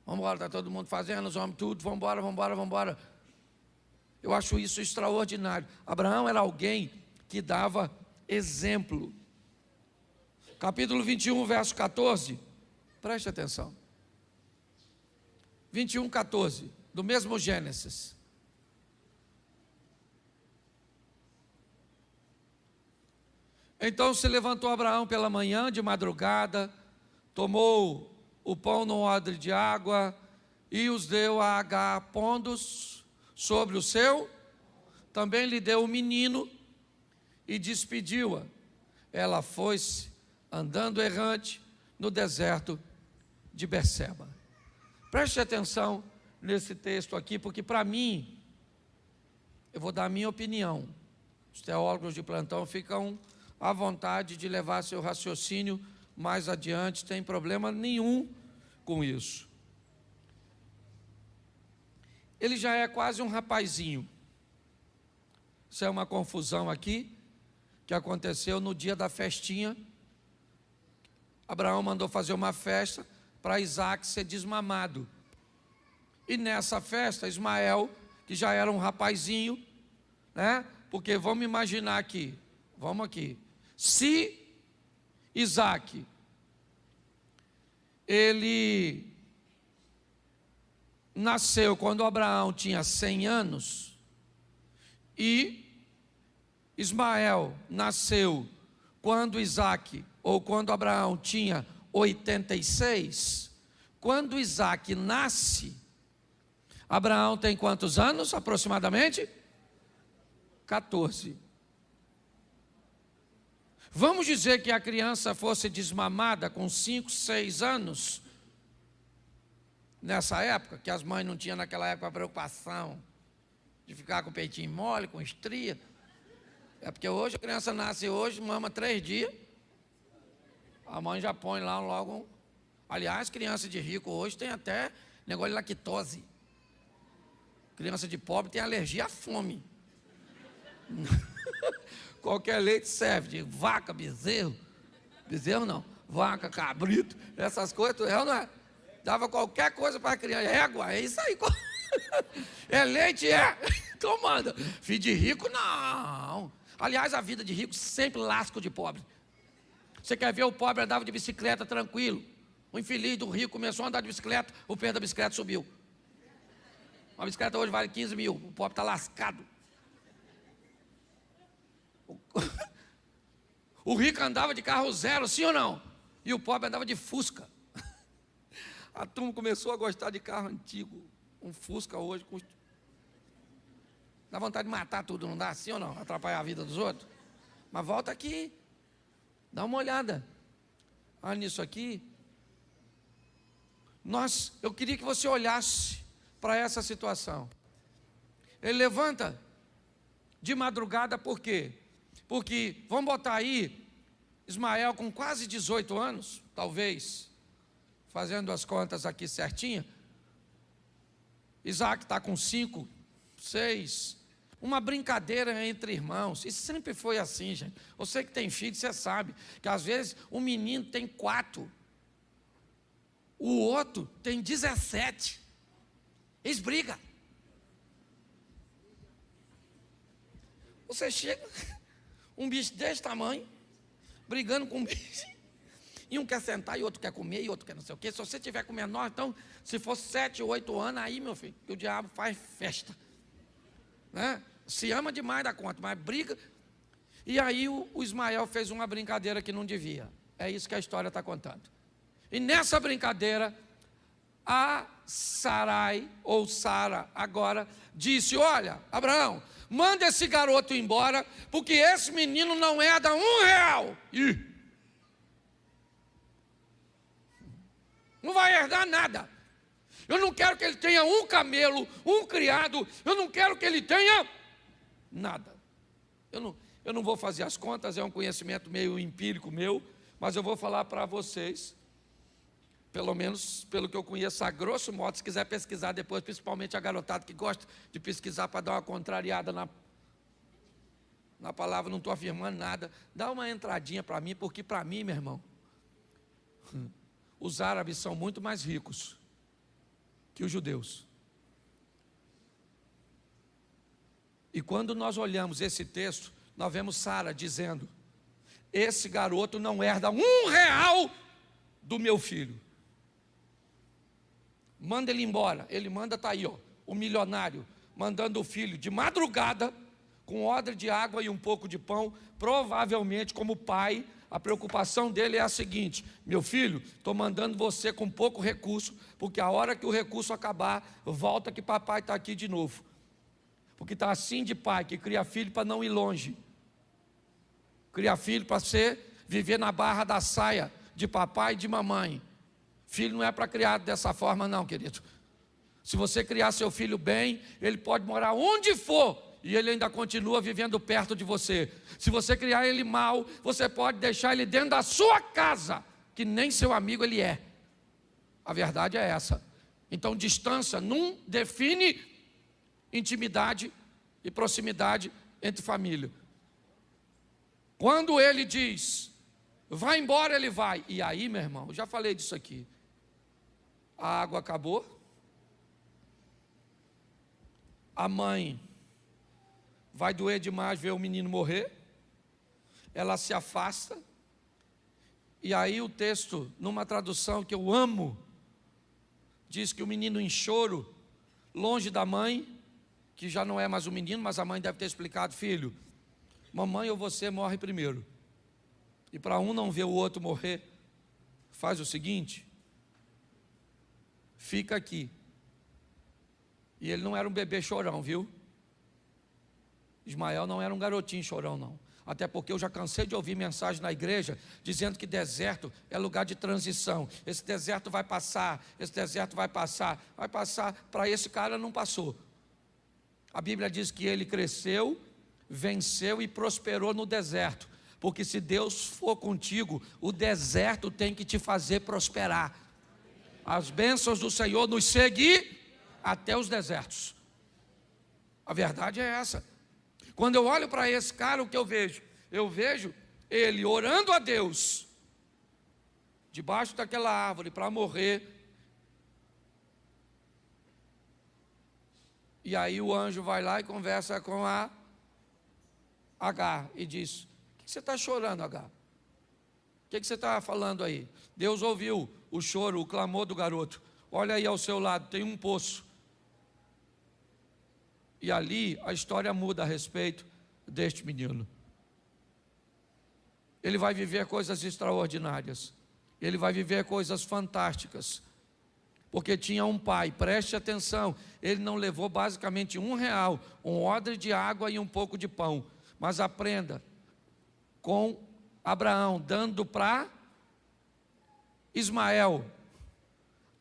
Vamos embora, está todo mundo fazendo, os homens tudo, vamos embora. Eu acho isso extraordinário. Abraão era alguém que dava exemplo. capítulo 21, verso 14, preste atenção. 21, 14, do mesmo Gênesis. Então se levantou Abraão pela manhã, de madrugada, tomou o pão num odre de água e os deu a Agar, pondo-os sobre o seu. Também lhe deu o menino e despediu-a. Ela foi-se andando errante no deserto de Berseba. Preste atenção nesse texto aqui, porque para mim, eu vou dar a minha opinião. Os teólogos de plantão ficam à vontade de levar seu raciocínio mais adiante, tem problema nenhum com isso. Ele já é quase um rapazinho. Isso é uma confusão aqui, que aconteceu no dia da festinha. Abraão mandou fazer uma festa para Isaac ser desmamado. E nessa festa, Ismael, que já era um rapazinho, né? Porque vamos imaginar aqui, vamos aqui. Se Isaac, ele nasceu quando Abraão tinha 100 anos, e Ismael nasceu quando Isaac, ou quando Abraão tinha 86, quando Isaac nasce, Abraão tem quantos anos aproximadamente? 14. Vamos dizer que a criança fosse desmamada com 5, 6 anos, nessa época, que as mães não tinham naquela época a preocupação de ficar com o peitinho mole, com estria. É porque hoje a criança nasce hoje, mama 3 dias, a mãe já põe lá logo. Aliás, criança de rico hoje tem até negócio de lactose. Criança de pobre tem alergia à fome. Qualquer leite serve, de vaca, bezerro não, vaca, cabrito, essas coisas, é ou não é? Dava qualquer coisa para a criança, égua, é isso aí. É leite, é, então manda. Filho de rico, não. Aliás, a vida de rico sempre lasco de pobre. Você quer ver o pobre andava de bicicleta tranquilo, o infeliz do rico começou a andar de bicicleta, o preço da bicicleta subiu. Uma bicicleta hoje vale 15 mil, o pobre está lascado. O rico andava de carro zero, sim ou não? E o pobre andava de Fusca. A turma começou a gostar de carro antigo. Um Fusca hoje custa. Dá vontade de matar tudo, não dá? Sim ou não? Atrapalhar a vida dos outros. Mas volta aqui. Dá uma olhada. Olha nisso aqui. Eu queria que você olhasse para essa situação. Ele levanta de madrugada, por quê? Porque, vamos botar aí, Ismael com quase 18 anos, talvez, fazendo as contas aqui certinha, Isaac está com 5, 6, uma brincadeira entre irmãos, e sempre foi assim, gente. Você que tem filho, você sabe, que às vezes um menino tem 4, o outro tem 17, eles brigam. Você chega, um bicho desse tamanho, brigando com um bicho, e um quer sentar, e outro quer comer, e outro quer não sei o quê. Se você tiver com menor, então, se for 7, 8 anos, aí, meu filho, que o diabo faz festa, né? Se ama demais da conta, mas briga. E aí o Ismael fez uma brincadeira que não devia. É isso que a história está contando. E nessa brincadeira, a Sarai, ou Sara agora, disse: olha, Abraão, manda esse garoto embora, porque esse menino não é da R$1. Não vai herdar nada. Eu não quero que ele tenha um camelo, um criado, eu não quero que ele tenha nada. Eu não vou fazer as contas, é um conhecimento meio empírico meu, mas eu vou falar para vocês, pelo menos pelo que eu conheço a grosso modo. Se quiser pesquisar depois, principalmente a garotada que gosta de pesquisar para dar uma contrariada na palavra, não estou afirmando nada, dá uma entradinha para mim, porque para mim, meu irmão, os árabes são muito mais ricos que os judeus. E quando nós olhamos esse texto, nós vemos Sara dizendo: esse garoto não herda R$1 do meu filho. Manda ele embora. Ele manda, está aí, ó, o milionário, mandando o filho de madrugada, com odre de água e um pouco de pão, provavelmente como pai. A preocupação dele é a seguinte: meu filho, estou mandando você com pouco recurso, porque a hora que o recurso acabar, volta que papai está aqui de novo. Porque está assim de pai, que cria filho para não ir longe. Cria filho para viver na barra da saia de papai e de mamãe. Filho não é para criar dessa forma não, querido. Se você criar seu filho bem, ele pode morar onde for, e ele ainda continua vivendo perto de você. Se você criar ele mal, você pode deixar ele dentro da sua casa, que nem seu amigo ele é. A verdade é essa. Então distância não define intimidade e proximidade entre família. Quando ele diz, vai embora, ele vai. E aí, meu irmão, eu já falei disso aqui. A água acabou. A mãe vai doer demais ver o menino morrer. Ela se afasta. E aí o texto, numa tradução que eu amo, diz que o menino em choro, longe da mãe, que já não é mais o menino, mas a mãe deve ter explicado: filho, mamãe ou você morre primeiro. E para um não ver o outro morrer, faz o seguinte: fica aqui. E ele não era um bebê chorão, viu? Ismael não era um garotinho chorão, não. Até porque eu já cansei de ouvir mensagem na igreja dizendo que deserto é lugar de transição. Esse deserto vai passar, esse deserto vai passar. Vai passar, para esse cara não passou. A Bíblia diz que ele cresceu, venceu e prosperou no deserto. Porque se Deus for contigo, o deserto tem que te fazer prosperar. As bênçãos do Senhor nos seguem até os desertos. A verdade é essa. Quando eu olho para esse cara, o que eu vejo? Eu vejo ele orando a Deus, debaixo daquela árvore, para morrer. E aí o anjo vai lá e conversa com a Agar e diz: o que você está chorando, Agar? O que você está falando aí? Deus ouviu o choro, o clamor do garoto. Olha aí ao seu lado, tem um poço. E ali a história muda a respeito deste menino. Ele vai viver coisas extraordinárias. Ele vai viver coisas fantásticas. Porque tinha um pai, preste atenção, ele não levou basicamente R$1, um odre de água e um pouco de pão. Mas aprenda, com Abraão dando para Ismael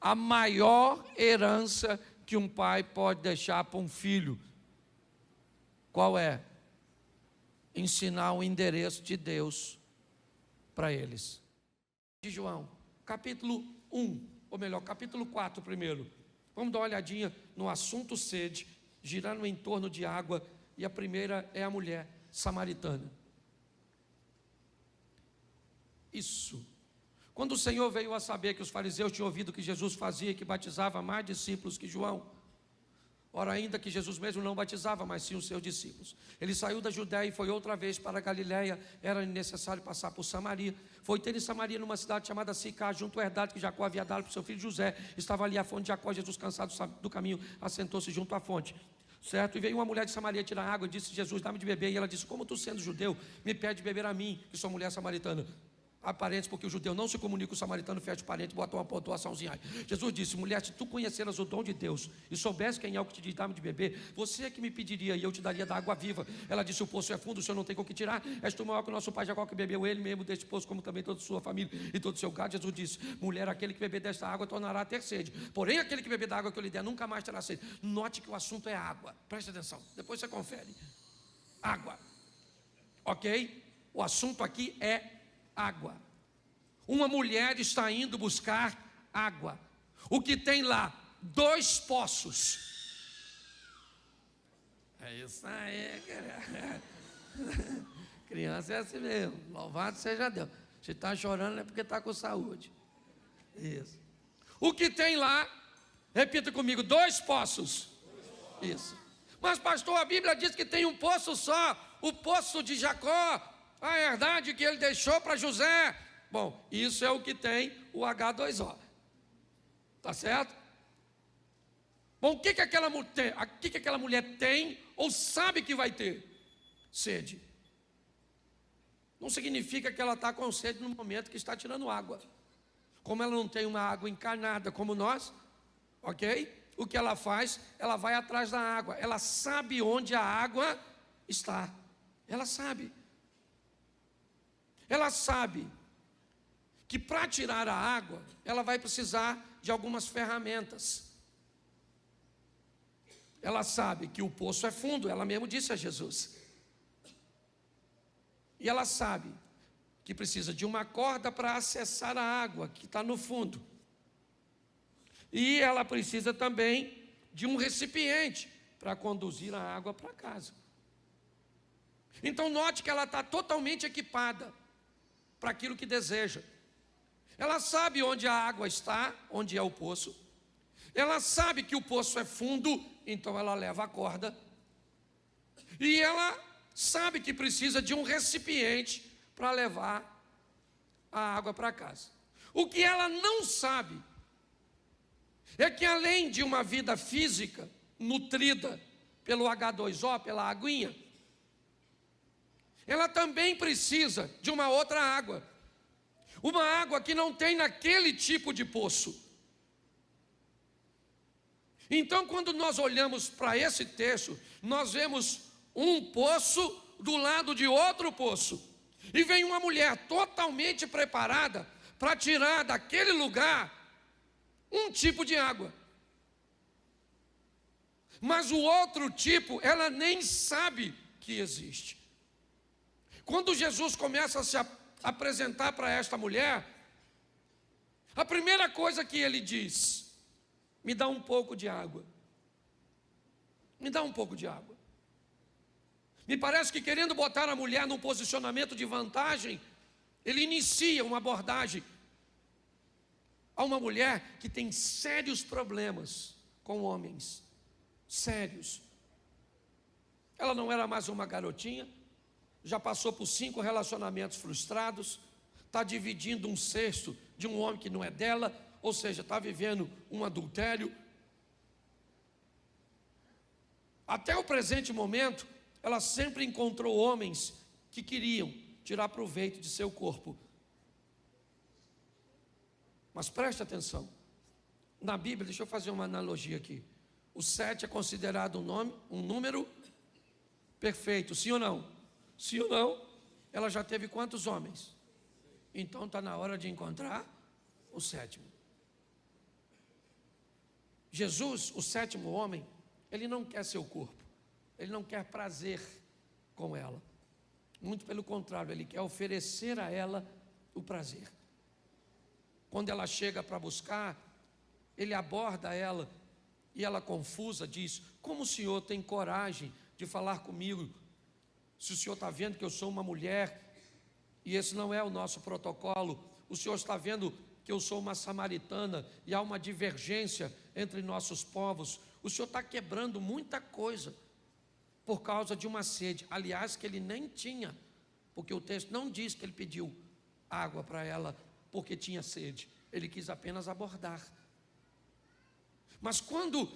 a maior herança que um pai pode deixar para um filho. Qual é? Ensinar o endereço de Deus para eles. De João, capítulo 1, ou melhor, capítulo 4 primeiro. Vamos dar uma olhadinha no assunto sede, girando em torno de água, e a primeira é a mulher samaritana. Isso. Quando o Senhor veio a saber que os fariseus tinham ouvido que Jesus fazia, que batizava mais discípulos que João, ora ainda que Jesus mesmo não batizava, mas sim os seus discípulos. Ele saiu da Judéia e foi outra vez para a Galiléia. Era necessário passar por Samaria. Foi ter em Samaria, numa cidade chamada Sicá, junto à herdade que Jacó havia dado para o seu filho José. Estava ali a fonte de Jacó. Jesus, cansado do caminho, assentou-se junto à fonte. Certo? E veio uma mulher de Samaria tirar água e disse: Jesus, dá-me de beber. E ela disse: como tu, sendo judeu, me pede beber a mim, que sou mulher samaritana? Há parentes, porque o judeu não se comunica com o samaritano, fecha o parente, bota uma pontuaçãozinha aí. Jesus disse: mulher, se tu conheceras o dom de Deus e soubesse quem é o que te diz, dá-me de beber, você é que me pediria e eu te daria da água viva. Ela disse: o poço é fundo, o senhor não tem com o que tirar. És tu maior que o nosso pai Jacó, que bebeu ele mesmo deste poço, como também toda a sua família e todo o seu gado. Jesus disse: mulher, aquele que beber desta água tornará a ter sede, porém aquele que beber da água que eu lhe der nunca mais terá sede. Note que o assunto é água, preste atenção, depois você confere. Água, ok? O assunto aqui é água. Uma mulher está indo buscar água. O que tem lá? 2 poços. É isso aí, criança. Criança é assim mesmo. Louvado seja Deus. Se está chorando é porque está com saúde. Isso. O que tem lá? Repita comigo: 2 poços. Isso. Mas pastor, a Bíblia diz que tem um poço só. O poço de Jacó. a herdade que ele deixou para José. Bom, isso é o que tem o H2O. Tá certo? Bom, o que aquela mulher tem ou sabe que vai ter? Sede. Não significa que ela está com sede no momento que está tirando água. Como ela não tem uma água encarnada como nós, ok? O que ela faz? Ela vai atrás da água. Ela sabe onde a água está. Ela sabe. Ela sabe que para tirar a água, ela vai precisar de algumas ferramentas. Ela sabe que o poço é fundo, ela mesmo disse a Jesus. E ela sabe que precisa de uma corda para acessar a água que está no fundo. E ela precisa também de um recipiente para conduzir a água para casa. Então note que ela está totalmente equipada para aquilo que deseja. Ela sabe onde a água está, onde é o poço. Ela sabe que o poço é fundo, então ela leva a corda. E ela sabe que precisa de um recipiente para levar a água para casa. O que ela não sabe é que além de uma vida física nutrida pelo H2O, pela aguinha, ela também precisa de uma outra água. Uma água que não tem naquele tipo de poço. Então, quando nós olhamos para esse texto, nós vemos um poço do lado de outro poço. E vem uma mulher totalmente preparada para tirar daquele lugar um tipo de água. Mas o outro tipo, ela nem sabe que existe. Quando Jesus começa a se apresentar para esta mulher, a primeira coisa que ele diz: me dá um pouco de água. Me dá um pouco de água. Me parece que, querendo botar a mulher num posicionamento de vantagem, ele inicia uma abordagem a uma mulher que tem sérios problemas com homens. Sérios. Ela não era mais uma garotinha, já passou por 5 relacionamentos frustrados, está dividindo um cesto de um homem que não é dela, ou seja, está vivendo um adultério. Até o presente momento, ela sempre encontrou homens que queriam tirar proveito de seu corpo. Mas preste atenção, na Bíblia, deixa eu fazer uma analogia aqui. O 7 é considerado um número perfeito, sim ou não? Sim ou não? Ela já teve quantos homens? Então está na hora de encontrar o 7º. Jesus, o 7º homem, ele não quer seu corpo, ele não quer prazer com ela. Muito pelo contrário, ele quer oferecer a ela o prazer. Quando ela chega para buscar, ele aborda ela e ela, confusa, diz: como o senhor tem coragem de falar comigo, se o senhor está vendo que eu sou uma mulher e esse não é o nosso protocolo? O senhor está vendo que eu sou uma samaritana e há uma divergência entre nossos povos? O senhor está quebrando muita coisa por causa de uma sede, aliás, que ele nem tinha, porque o texto não diz que ele pediu água para ela porque tinha sede, ele quis apenas abordar. Mas quando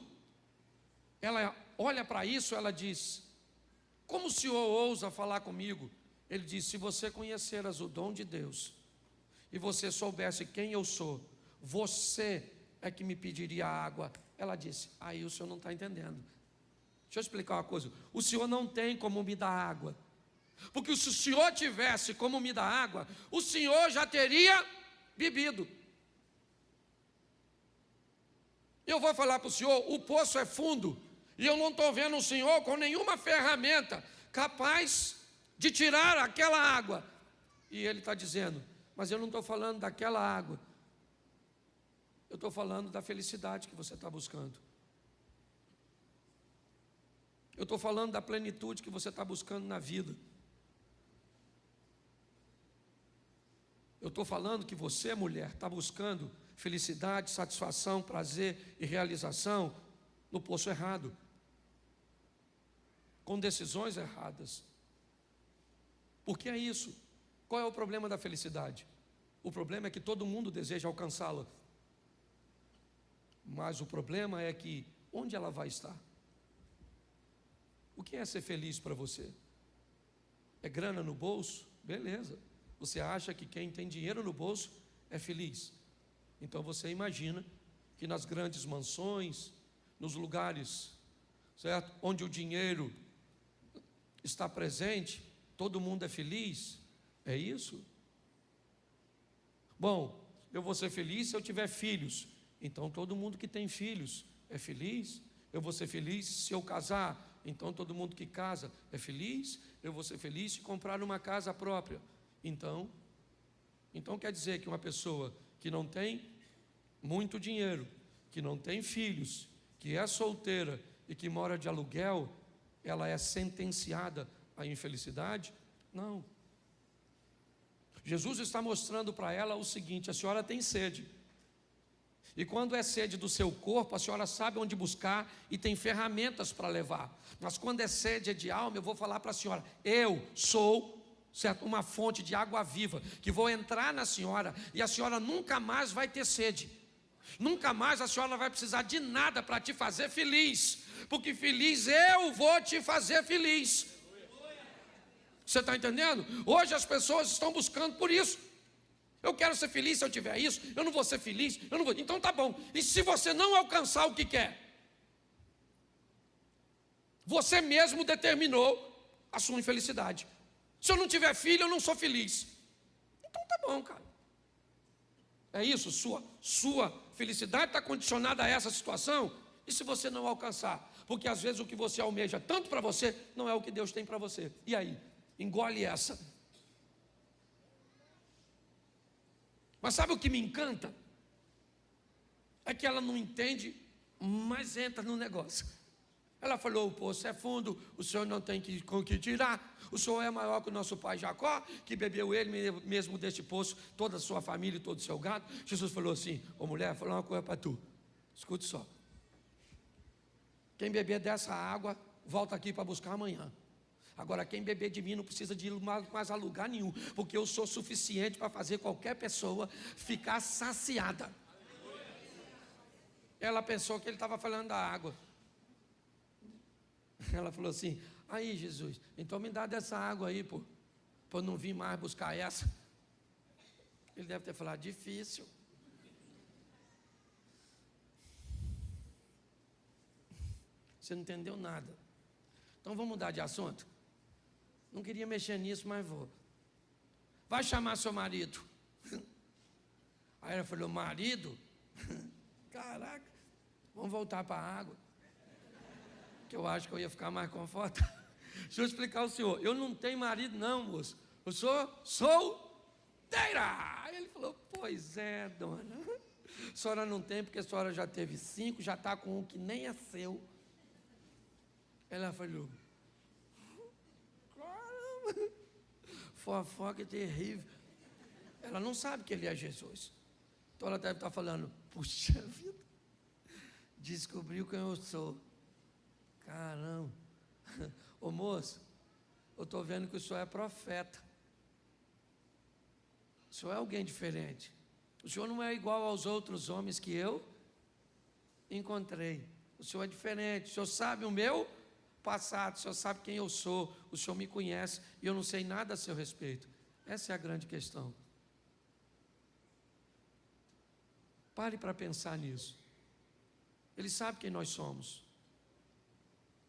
ela olha para isso, ela diz: como o senhor ousa falar comigo? Ele diz: se você conheceras o dom de Deus e você soubesse quem eu sou, você é que me pediria água. Ela disse: aí o senhor não está entendendo. Deixa eu explicar uma coisa: o senhor não tem como me dar água, porque se o senhor tivesse como me dar água, o senhor já teria bebido. Eu vou falar para o senhor: o poço é fundo, e eu não estou vendo o senhor com nenhuma ferramenta capaz de tirar aquela água. E ele está dizendo: mas eu não estou falando daquela água, eu estou falando da felicidade que você está buscando. Eu estou falando da plenitude que você está buscando na vida. Eu estou falando que você, mulher, está buscando felicidade, satisfação, prazer e realização no poço errado, com decisões erradas. Porque é isso. Qual é o problema da felicidade? O problema é que todo mundo deseja alcançá-la. Mas o problema é que onde ela vai estar? O que é ser feliz para você? É grana no bolso? Beleza. Você acha que quem tem dinheiro no bolso é feliz. Então você imagina que nas grandes mansões, nos lugares, certo? Onde o dinheiro está presente, todo mundo é feliz. É isso? Bom, eu vou ser feliz se eu tiver filhos. Então todo mundo que tem filhos é feliz. Eu vou ser feliz se eu casar. Então todo mundo que casa é feliz. Eu vou ser feliz se comprar uma casa própria. Então quer dizer que uma pessoa que não tem muito dinheiro, que não tem filhos, que é solteira e que mora de aluguel, ela é sentenciada à infelicidade? Não. Jesus está mostrando para ela o seguinte: a senhora tem sede. E quando é sede do seu corpo, a senhora sabe onde buscar e tem ferramentas para levar. Mas quando é sede de alma, eu vou falar para a senhora: eu sou, certo, uma fonte de água viva, que vou entrar na senhora e a senhora nunca mais vai ter sede. Nunca mais a senhora vai precisar de nada para te fazer feliz, porque feliz eu vou te fazer feliz. Você está entendendo? Hoje as pessoas estão buscando por isso. Eu quero ser feliz se eu tiver isso, eu não vou ser feliz, eu não vou. Então tá bom. E se você não alcançar o que quer? Você mesmo determinou a sua infelicidade. Se eu não tiver filho, eu não sou feliz. Então tá bom, cara. É isso, sua felicidade está condicionada a essa situação. E se você não alcançar? Porque às vezes o que você almeja tanto para você não é o que Deus tem para você. E aí? Engole essa. Mas sabe o que me encanta? É que ela não entende, mas entra no negócio. Ela falou: o poço é fundo, o senhor não tem com que tirar. O senhor é maior que o nosso pai Jacó, que bebeu ele mesmo deste poço, toda a sua família e todo o seu gado. Jesus falou assim: ô mulher, vou falar uma coisa para tu. Escute só. Quem beber dessa água, volta aqui para buscar amanhã. Agora, quem beber de mim não precisa de ir mais a lugar nenhum, porque eu sou suficiente para fazer qualquer pessoa ficar saciada. Ela pensou que ele estava falando da água. Ela falou assim: aí Jesus, então me dá dessa água aí, para eu não vir mais buscar essa. Ele deve ter falado: difícil. Você não entendeu nada. Então vamos mudar de assunto? Não queria mexer nisso, mas vou. Vai chamar seu marido. Aí ela falou: marido? Caraca, vamos voltar para a água, que eu acho que eu ia ficar mais confortável. Deixa eu explicar ao senhor: eu não tenho marido não, moço. Eu sou solteira. Aí ele falou: pois é, dona. A senhora não tem, porque a senhora já teve 5, já está com um que nem é seu. Ela falou: caramba, fofoca terrível. Ela não sabe que ele é Jesus. Então ela deve estar falando: puxa vida, descobriu quem eu sou. Caramba. Ô moço, eu estou vendo que o senhor é profeta. O senhor é alguém diferente. O senhor não é igual aos outros homens que eu encontrei. O senhor é diferente. O senhor sabe o meu passado, o senhor sabe quem eu sou, o senhor me conhece e eu não sei nada a seu respeito. Essa é a grande questão. Pare para pensar nisso. Ele sabe quem nós somos.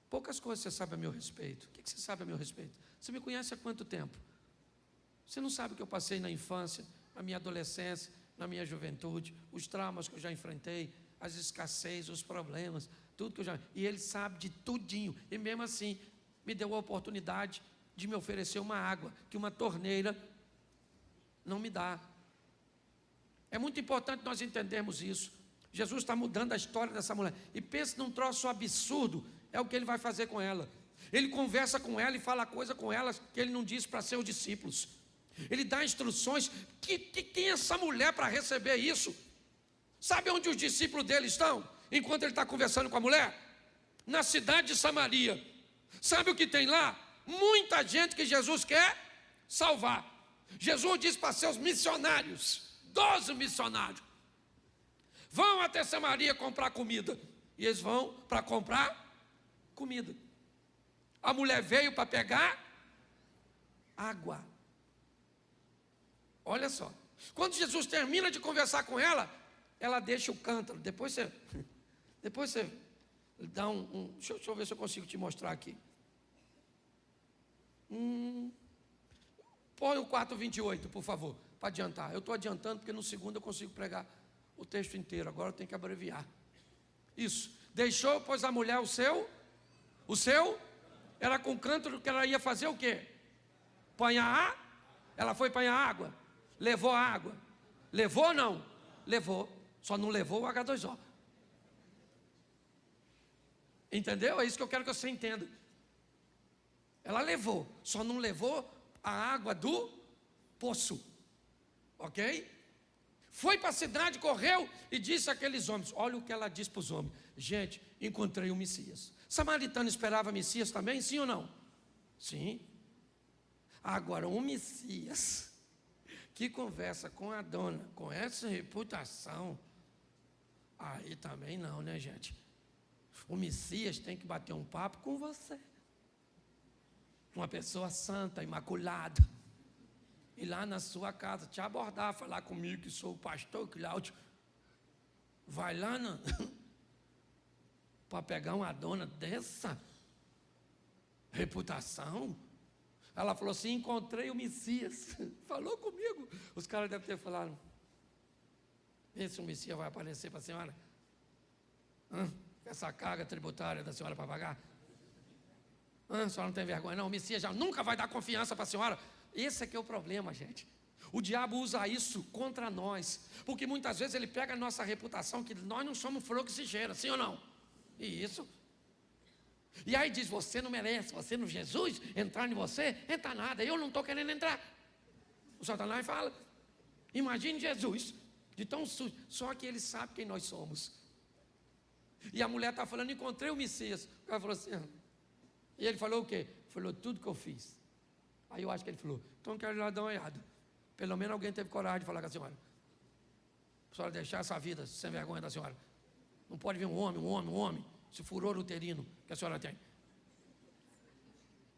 Poucas coisas você sabe a meu respeito. O que você sabe a meu respeito? Você me conhece há quanto tempo? Você não sabe o que eu passei na infância, na minha adolescência, na minha juventude, os traumas que eu já enfrentei, as escassez, os problemas, tudo que eu já... E ele sabe de tudinho. E mesmo assim, me deu a oportunidade de me oferecer uma água que uma torneira não me dá. É muito importante nós entendermos isso. Jesus está mudando a história dessa mulher. E pensa num troço absurdo, é o que ele vai fazer com ela. Ele conversa com ela e fala coisa com ela que ele não disse para seus discípulos. Ele dá instruções. Quem é essa mulher para receber isso? Sabe onde os discípulos dele estão? Enquanto ele está conversando com a mulher? Na cidade de Samaria. Sabe o que tem lá? Muita gente que Jesus quer salvar. Jesus disse para seus missionários, 12 missionários, vão até Samaria comprar comida. E eles vão para comprar comida. A mulher veio para pegar água. Olha só. Quando Jesus termina de conversar com ela, ela deixa o cântaro. Depois você dá deixa eu ver se eu consigo te mostrar aqui. Põe o 4:28, por favor, para adiantar. Eu estou adiantando porque no segundo eu consigo pregar o texto inteiro. Agora eu tenho que abreviar. Isso. Deixou, pois a mulher o seu, era com o cântaro que ela ia fazer o quê? Ela foi apanhar água. Levou a água. Levou ou não? Levou. Só não levou o H2O. Entendeu? É isso que eu quero que você entenda. Ela levou, só não levou a água do poço. Ok? Foi para a cidade, correu e disse àqueles homens. Olha o que ela disse para os homens. Gente, encontrei o Messias. Samaritano esperava Messias também, sim ou não? Sim. Agora, um Messias que conversa com a dona, com essa reputação, aí também não, né, gente? O Messias tem que bater um papo com você. Uma pessoa santa, imaculada. Ir lá na sua casa, te abordar, falar comigo que sou o pastor Cláudio. Vai lá para pegar uma dona dessa reputação. Ela falou assim, encontrei o Messias. Falou comigo. Os caras devem ter falado, vê se o Messias vai aparecer para a senhora. Essa carga tributária da senhora para pagar. A senhora não tem vergonha não? O Messias já nunca vai dar confiança para a senhora. Esse é que é o problema, gente. O diabo usa isso contra nós, porque muitas vezes ele pega a nossa reputação, que nós não somos fluxigeira, sim ou não? E isso. E aí diz, você não merece, você no Jesus, entrar em você, entra nada, eu não estou querendo entrar. O Satanás fala, imagine Jesus, de tão sujo, só que ele sabe quem nós somos. E a mulher está falando, encontrei o Messias. O cara falou assim, e ele falou o quê? Falou tudo que eu fiz. Aí eu acho que ele falou, então quero ir lá dar uma olhada. Pelo menos alguém teve coragem de falar com a senhora. A senhora deixar essa vida sem vergonha da senhora. Não pode vir um homem, esse furor uterino que a senhora tem.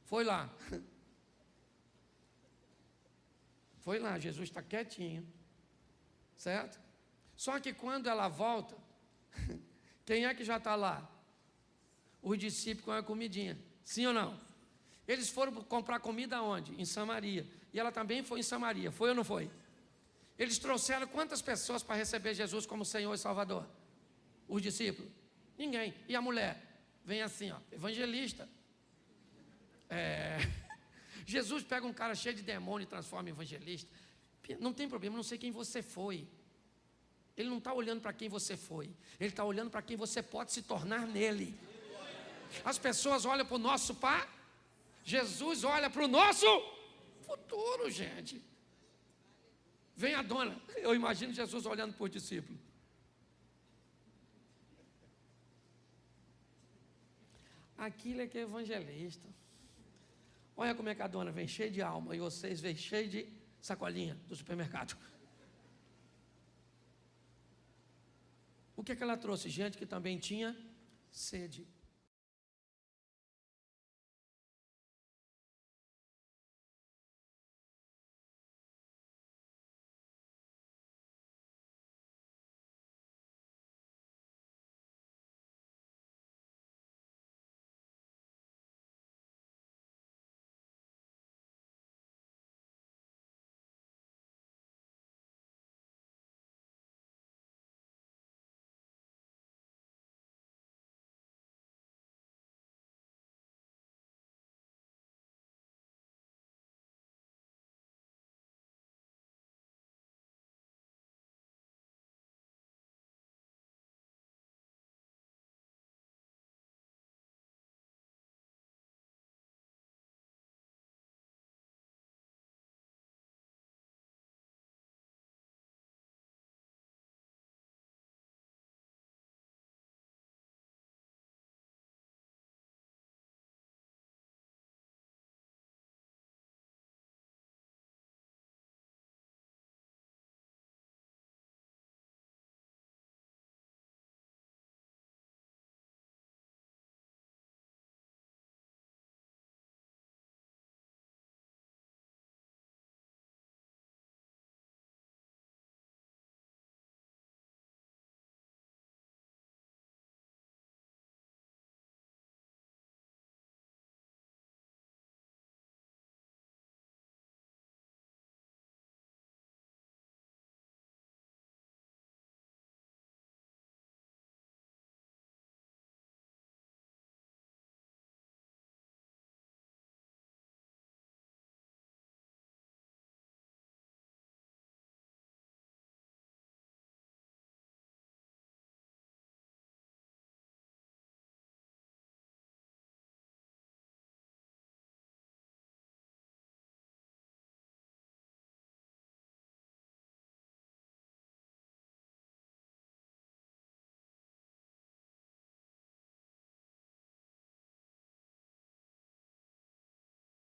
Foi lá. Foi lá, Jesus está quietinho. Certo? Só que quando ela volta, quem é que já está lá? Os discípulos com a comidinha. Sim ou não? Eles foram comprar comida onde? Em Samaria. E ela também foi em Samaria. Foi ou não foi? Eles trouxeram quantas pessoas para receber Jesus como Senhor e Salvador? Os discípulos? Ninguém. E a mulher? Vem assim, ó, evangelista. Jesus pega um cara cheio de demônio e transforma em evangelista. Não tem problema, não sei quem você foi. Ele não está olhando para quem você foi. Ele está olhando para quem você pode se tornar nele. As pessoas olham para o nosso pai. Jesus olha para o nosso futuro, gente. Vem a dona. Eu imagino Jesus olhando para os discípulos. Aquilo é que é evangelista. Olha como é que a dona vem cheia de alma e vocês vêm cheio de sacolinha do supermercado. O que é que ela trouxe? Gente que também tinha sede.